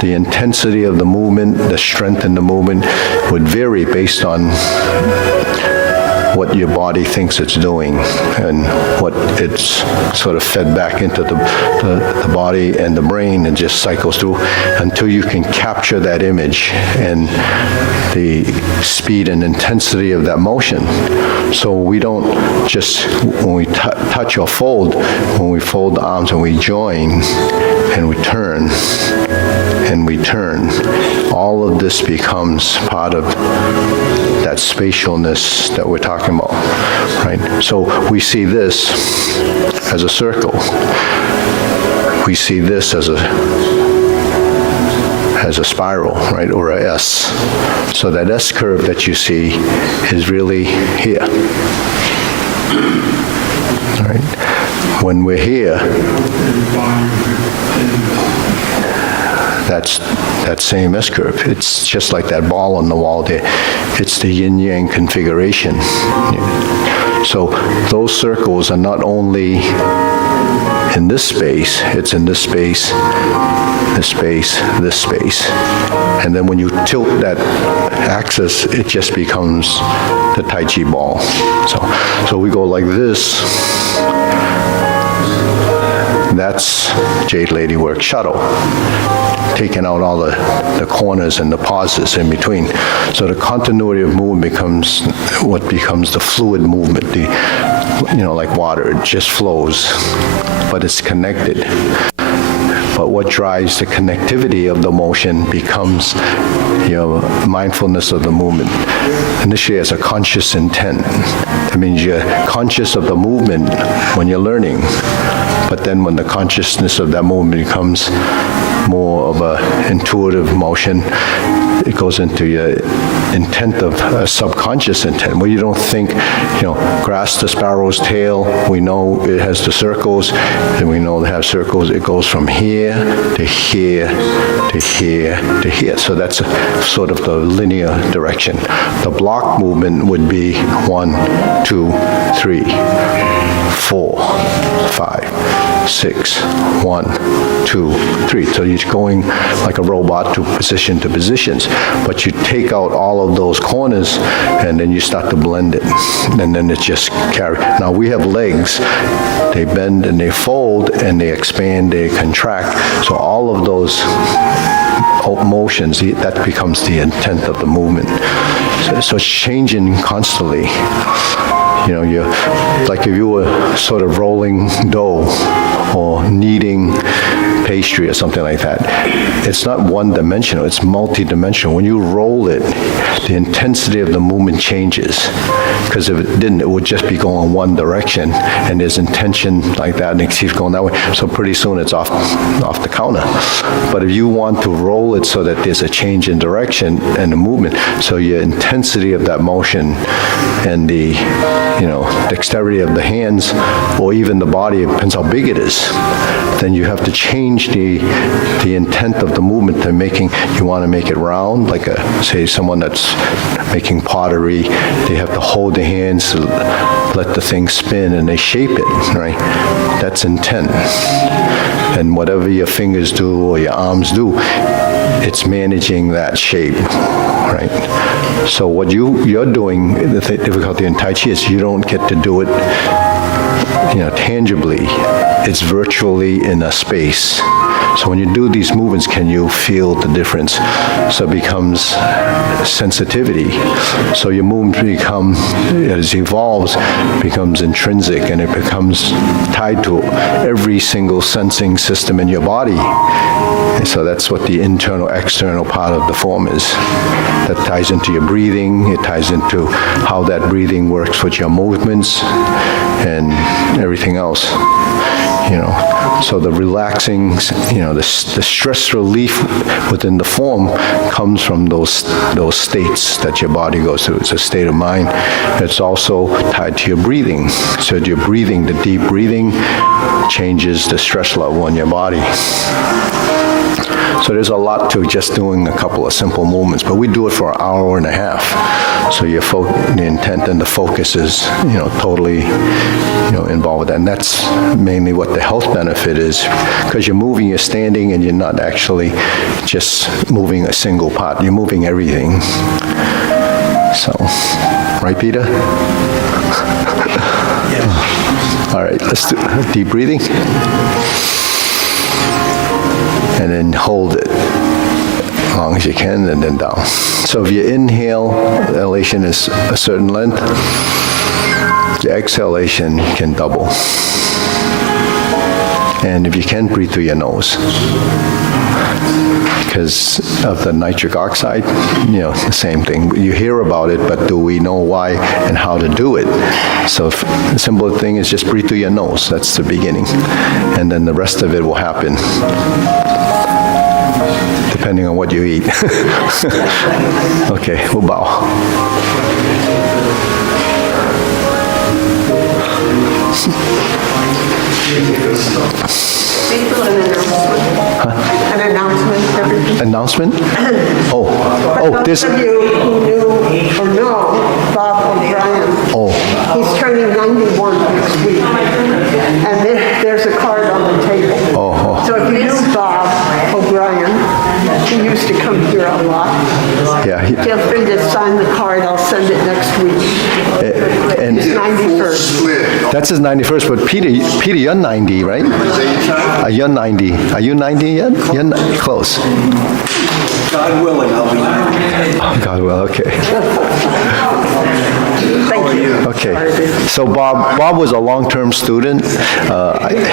The intensity of the movement, the strength in the movement would vary based on what your body thinks it's doing and what it's sort of fed back into the body and the brain, and just cycles through until you can capture that image and the speed and intensity of that motion. So we don't just, when we touch or fold, when we fold the arms and we join and we turn, all of this becomes part of that spatialness that we're talking about, right? So we see this as a circle. We see this as as a spiral, right, or a S. So that S curve that you see is really here. All right. When we're here, that's that same S curve. It's just like that ball on the wall there. It's the yin-yang configuration. So those circles are not only in this space, it's in this space, this space, this space. And then when you tilt that axis, it just becomes the Tai Chi ball. So we go like this. That's Jade Lady Work Shuttle, taking out all the corners and the pauses in between. So the continuity of movement becomes what becomes the fluid movement, like water, it just flows, but it's connected. But what drives the connectivity of the motion becomes mindfulness of the movement. Initially as a conscious intent. That means you're conscious of the movement when you're learning, but then when the consciousness of that movement becomes more of a intuitive motion, it goes into your intent of a subconscious intent, where you don't think, grass the sparrow's tail, we know it has the circles, and we know it has circles, it goes from here to here to here to here. So that's sort of the linear direction. The block movement would be 1, 2, 3, 4, 5, 6, 1, 2, 3. So you're going like a robot to positions, but you take out all of those corners and then you start to blend it, and then it just carry. Now we have legs, they bend and they fold and they expand, they contract. So all of those motions, that becomes the intent of the movement. So it's changing constantly. You're like if you were sort of rolling dough or kneading pastry or something like that. It's not one-dimensional, it's multi-dimensional. When you roll it, the intensity of the movement changes. Because if it didn't, it would just be going one direction, and there's intention like that, and it keeps going that way. So pretty soon it's off the counter. But if you want to roll it so that there's a change in direction and the movement, so your intensity of that motion and the dexterity of the hands, or even the body, it depends how big it is, then you have to change the intent of the movement to you want to make it round, like say someone that's making pottery, they have to hold the hands to let the thing spin and they shape it, right? That's intent. And whatever your fingers do or your arms do, it's managing that shape, right? So what you're doing, the difficulty in Tai Chi is you don't get to do it, tangibly. It's virtually in a space. So when you do these movements, can you feel the difference? So it becomes sensitivity. So your movement as it evolves, becomes intrinsic, and it becomes tied to every single sensing system in your body. And so that's what the internal, external part of the form is. That ties into your breathing, it ties into how that breathing works with your movements and everything else. So the relaxing, the stress relief within the form comes from those states that your body goes through. It's a state of mind. It's also tied to your breathing. So your breathing, the deep breathing, changes the stress level in your body. So there's a lot to just doing a couple of simple movements, but we do it for an hour and a half. So the intent and the focus is, totally, involved with that. And that's mainly what the health benefit is, because you're moving, you're standing, and you're not actually just moving a single part. You're moving everything. So, right, Peter? Yeah. All right, let's do deep breathing. And then hold it as long as you can, and then down. So if you inhale, the elation is a certain length. The exhalation can double. And if you can, breathe through your nose. Because of the nitric oxide, the same thing. You hear about it, but do we know why and how to do it? So the simple thing is just breathe through your nose. That's the beginning. And then the rest of it will happen depending on what you eat. Okay, we'll bow. An announcement, everything. Announcement? Oh, Those this. of you who knew or know Bob O'Brien, he's turning 91 next week. And there's a card on the table. So if you knew Bob O'Brien, he used to come here a lot. Yeah. Feel free to sign the card. I'll send it next week. And His 91st. that's his 91st, but Peter, you're 90, right? You're 90. Are you 90 yet? You're close. God willing, I'll be. Oh, God will, okay. Thank you. Okay. So Bob was a long-term student.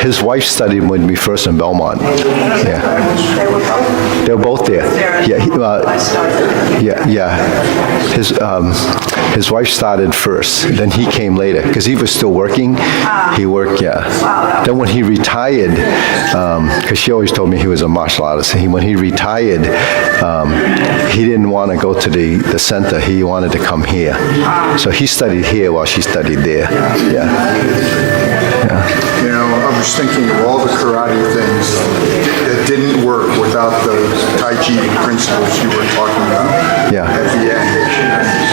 His wife studied with me first in Belmont. Yeah. They were both there. Yeah. His wife started first, then he came later, because he was still working. He worked, Then when he retired, because she always told me he was a martial artist, when he retired, he didn't want to go to the center. He wanted to come here. So he studied here while she studied there. Yeah. You know, I was thinking of all the karate things that didn't work without those Tai Chi principles you were talking about at the end.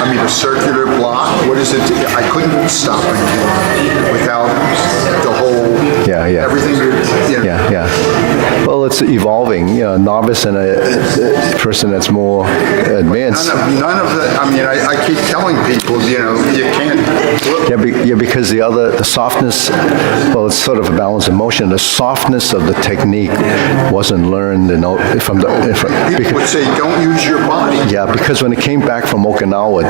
I mean, a circular block, what is it? I couldn't stop anything without the whole, everything. Well, it's evolving. You know, a novice and a person that's more advanced. None of the, I mean, I keep telling people, you know, you can't. Because the softness, well, it's sort of a balance of motion. The softness of the technique wasn't learned from the. People would say, don't use your body. Yeah, because when it came back from Okinawa,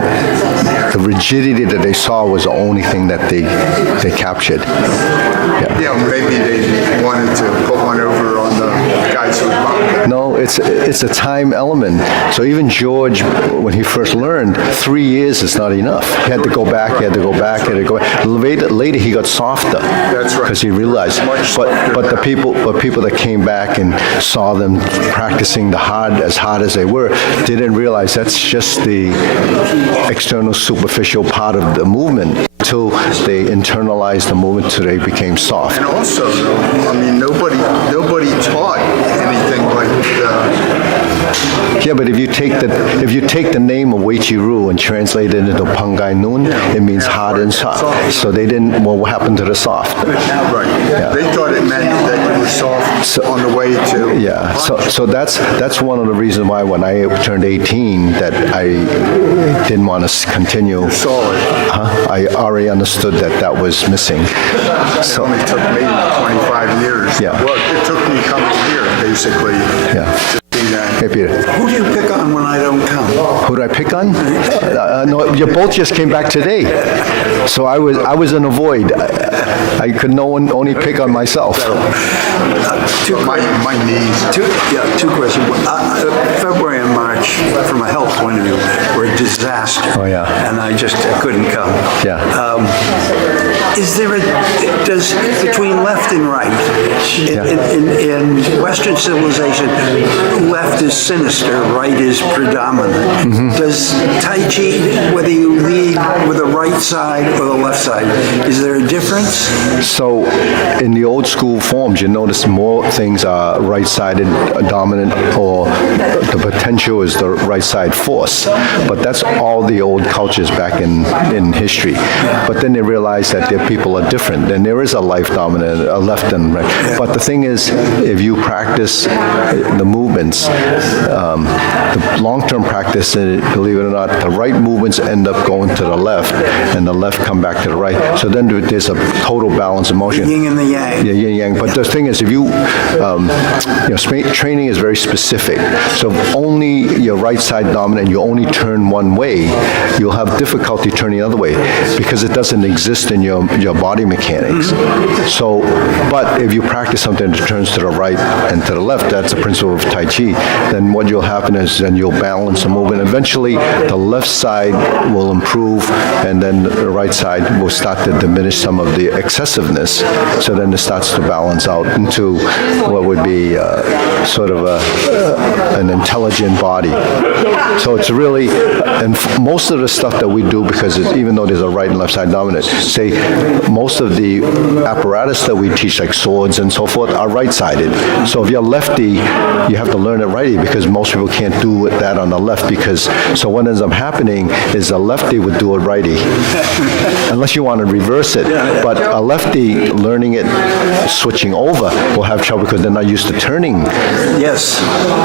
the rigidity that they saw was the only thing that they captured. Yeah, maybe they wanted to put one over on the guys with body. No, it's a time element. So even George, when he first learned, 3 years is not enough. He had to go back. Later he got softer. That's right. Because he realized. But the people that came back and saw them practicing as hard as they were, didn't realize that's just the external superficial part of the movement until they internalized the movement till they became soft. And also, I mean, nobody taught anything like Yeah, but if you take the name of Wei Chi Ru and translate it into Pangai Nun, it means hard and soft. So they didn't. Well, what happened to the soft? Right. They thought it meant that you were soft on the way to. Yeah. So that's one of the reasons why when I turned 18 that I didn't want to continue. You saw it. I already understood that was missing. It only took me 25 years. Yeah. Well, it took me coming here, basically. Yeah. To see that. Hey, Peter. Who do you pick on when I don't come? Who did I pick on? No, you both just came back today. So I was in a void. I could only pick on myself. My knees. Two questions. February and March, from a health point of view, were a disaster. Oh, yeah. And I couldn't come. Yeah. Is there does between left and right, in Western civilization, left is sinister, right is predominant. Does Tai Chi, whether you lead with the right side or the left side, is there a difference? So in the old school forms, you notice more things are right-sided dominant, or the potential is the right side force. But that's all the old cultures back in history. But then they realize that their people are different. And there is a left dominant, a left and right. But the thing is, if you practice the movements, the long-term practice, believe it or not, the right movements end up going to the left, and the left come back to the right. So then there's a total balance of motion. The yin and the yang. Yeah, yin and yang. But the thing is, if training is very specific. So if only your right side dominant, you only turn one way, you'll have difficulty turning the other way because it doesn't exist in your your body mechanics. So, but if you practice something that turns to the right and to the left, that's the principle of Tai Chi, then what will happen is then you'll balance the movement. Eventually, the left side will improve, and then the right side will start to diminish some of the excessiveness. So then it starts to balance out into what would be sort of an intelligent body. So it's really, and most of the stuff that we do, because even though there's a right and left side dominant, say most of the apparatus that we teach, like swords and so forth, are right-sided. So if you're lefty, you have to learn it righty, because most people can't do that on the left, because, so what ends up happening is a lefty would do it righty, unless you want to reverse it. But a lefty learning it, switching over, will have trouble because they're not used to turning. Yes.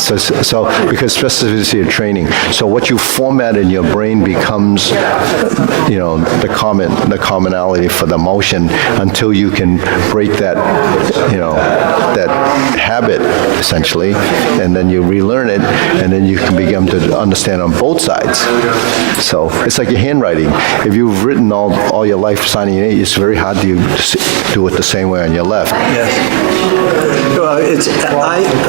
So because specificity of training. So what you format in your brain becomes, the commonality for the motion until you can break that, that habit essentially, and then you relearn it, and then you can begin to understand on both sides. So it's like your handwriting. If you've written all your life signing it, it's very hard to do it the same way on your left. Yes. Well,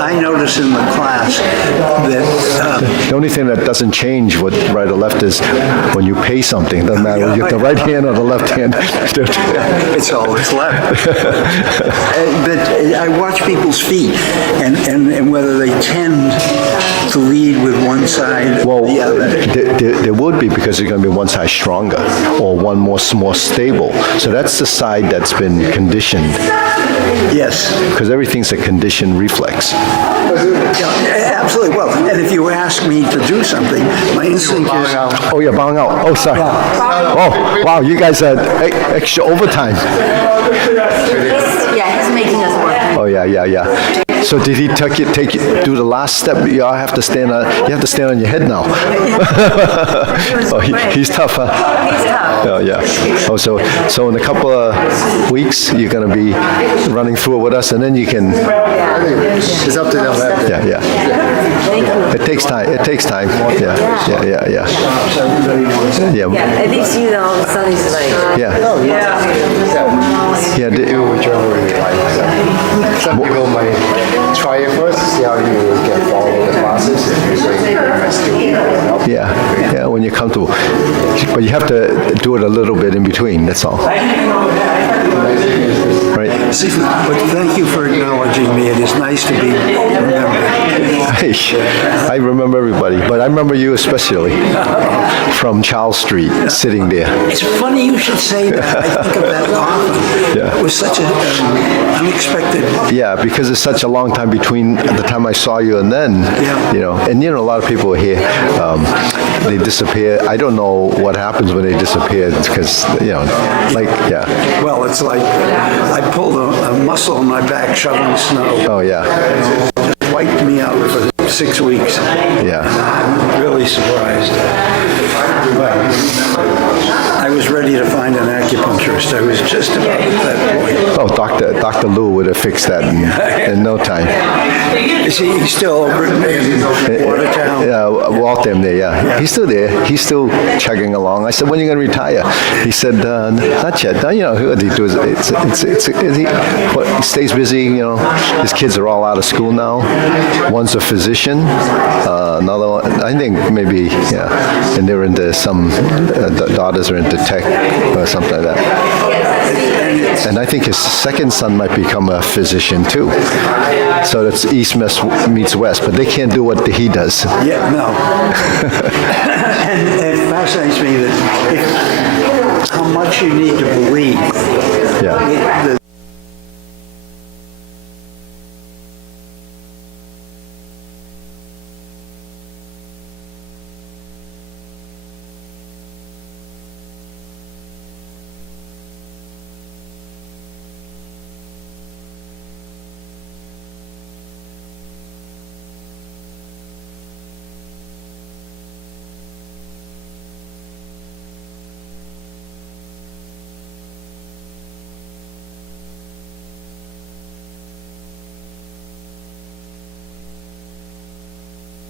I notice in the class that the only thing that doesn't change what right or left is when you pay something. It doesn't matter whether you have the right hand or the left hand. it's always left. But I watch people's feet and whether they tend to lead with one side or the other. There would be, because there's going to be one side stronger or one more stable. So that's the side that's been conditioned. Yes. Because everything's a conditioned reflex. Yeah, absolutely. Well, and if you ask me to do something, my instinct is... Oh, yeah, bowing out. Oh, sorry. Oh, wow, you guys had extra overtime. He's making us work. Oh, yeah. So did he take you do the last step? You have to stand on your head now. He's tough, huh? He's tough. Oh, yeah. Oh, so in a couple of weeks, you're going to be running through it with us, and then you can... It's up to them. Yeah. Thank you. It takes time. Yeah. Yeah, at least you know something's like... Yeah. Do whichever you like. Some people might try it first, see how you can follow the classes. Yeah, when you're comfortable. But you have to do it a little bit in between, that's all. Right? But thank you for acknowledging me. It is nice to be remembered. I remember everybody, but I remember you especially from Charles Street, sitting there. It's funny you should say that. I think of that often. Yeah. It was such an unexpected... Yeah, because it's such a long time between the time I saw you and then, and a lot of people are here, they disappear. I don't know what happens when they disappear, because, Well, it's like I pulled a muscle in my back shoveling snow. Oh, yeah. Just wiped me out for 6 weeks. Yeah. I'm really surprised. But I was ready to find an acupuncturist. I was just about at that point. Oh, Dr. Lou would have fixed that in no time. Is he still over in Watertown? Yeah, Waltham there, yeah. He's still there. He's still chugging along. I said, when are you going to retire? He said, not yet. What he does, he stays busy, His kids are all out of school now. One's a physician. Another one, I think maybe, and they're into the daughters are into tech or something like that. And I think his second son might become a physician too. So that's East meets West, but they can't do what he does. Yeah, no.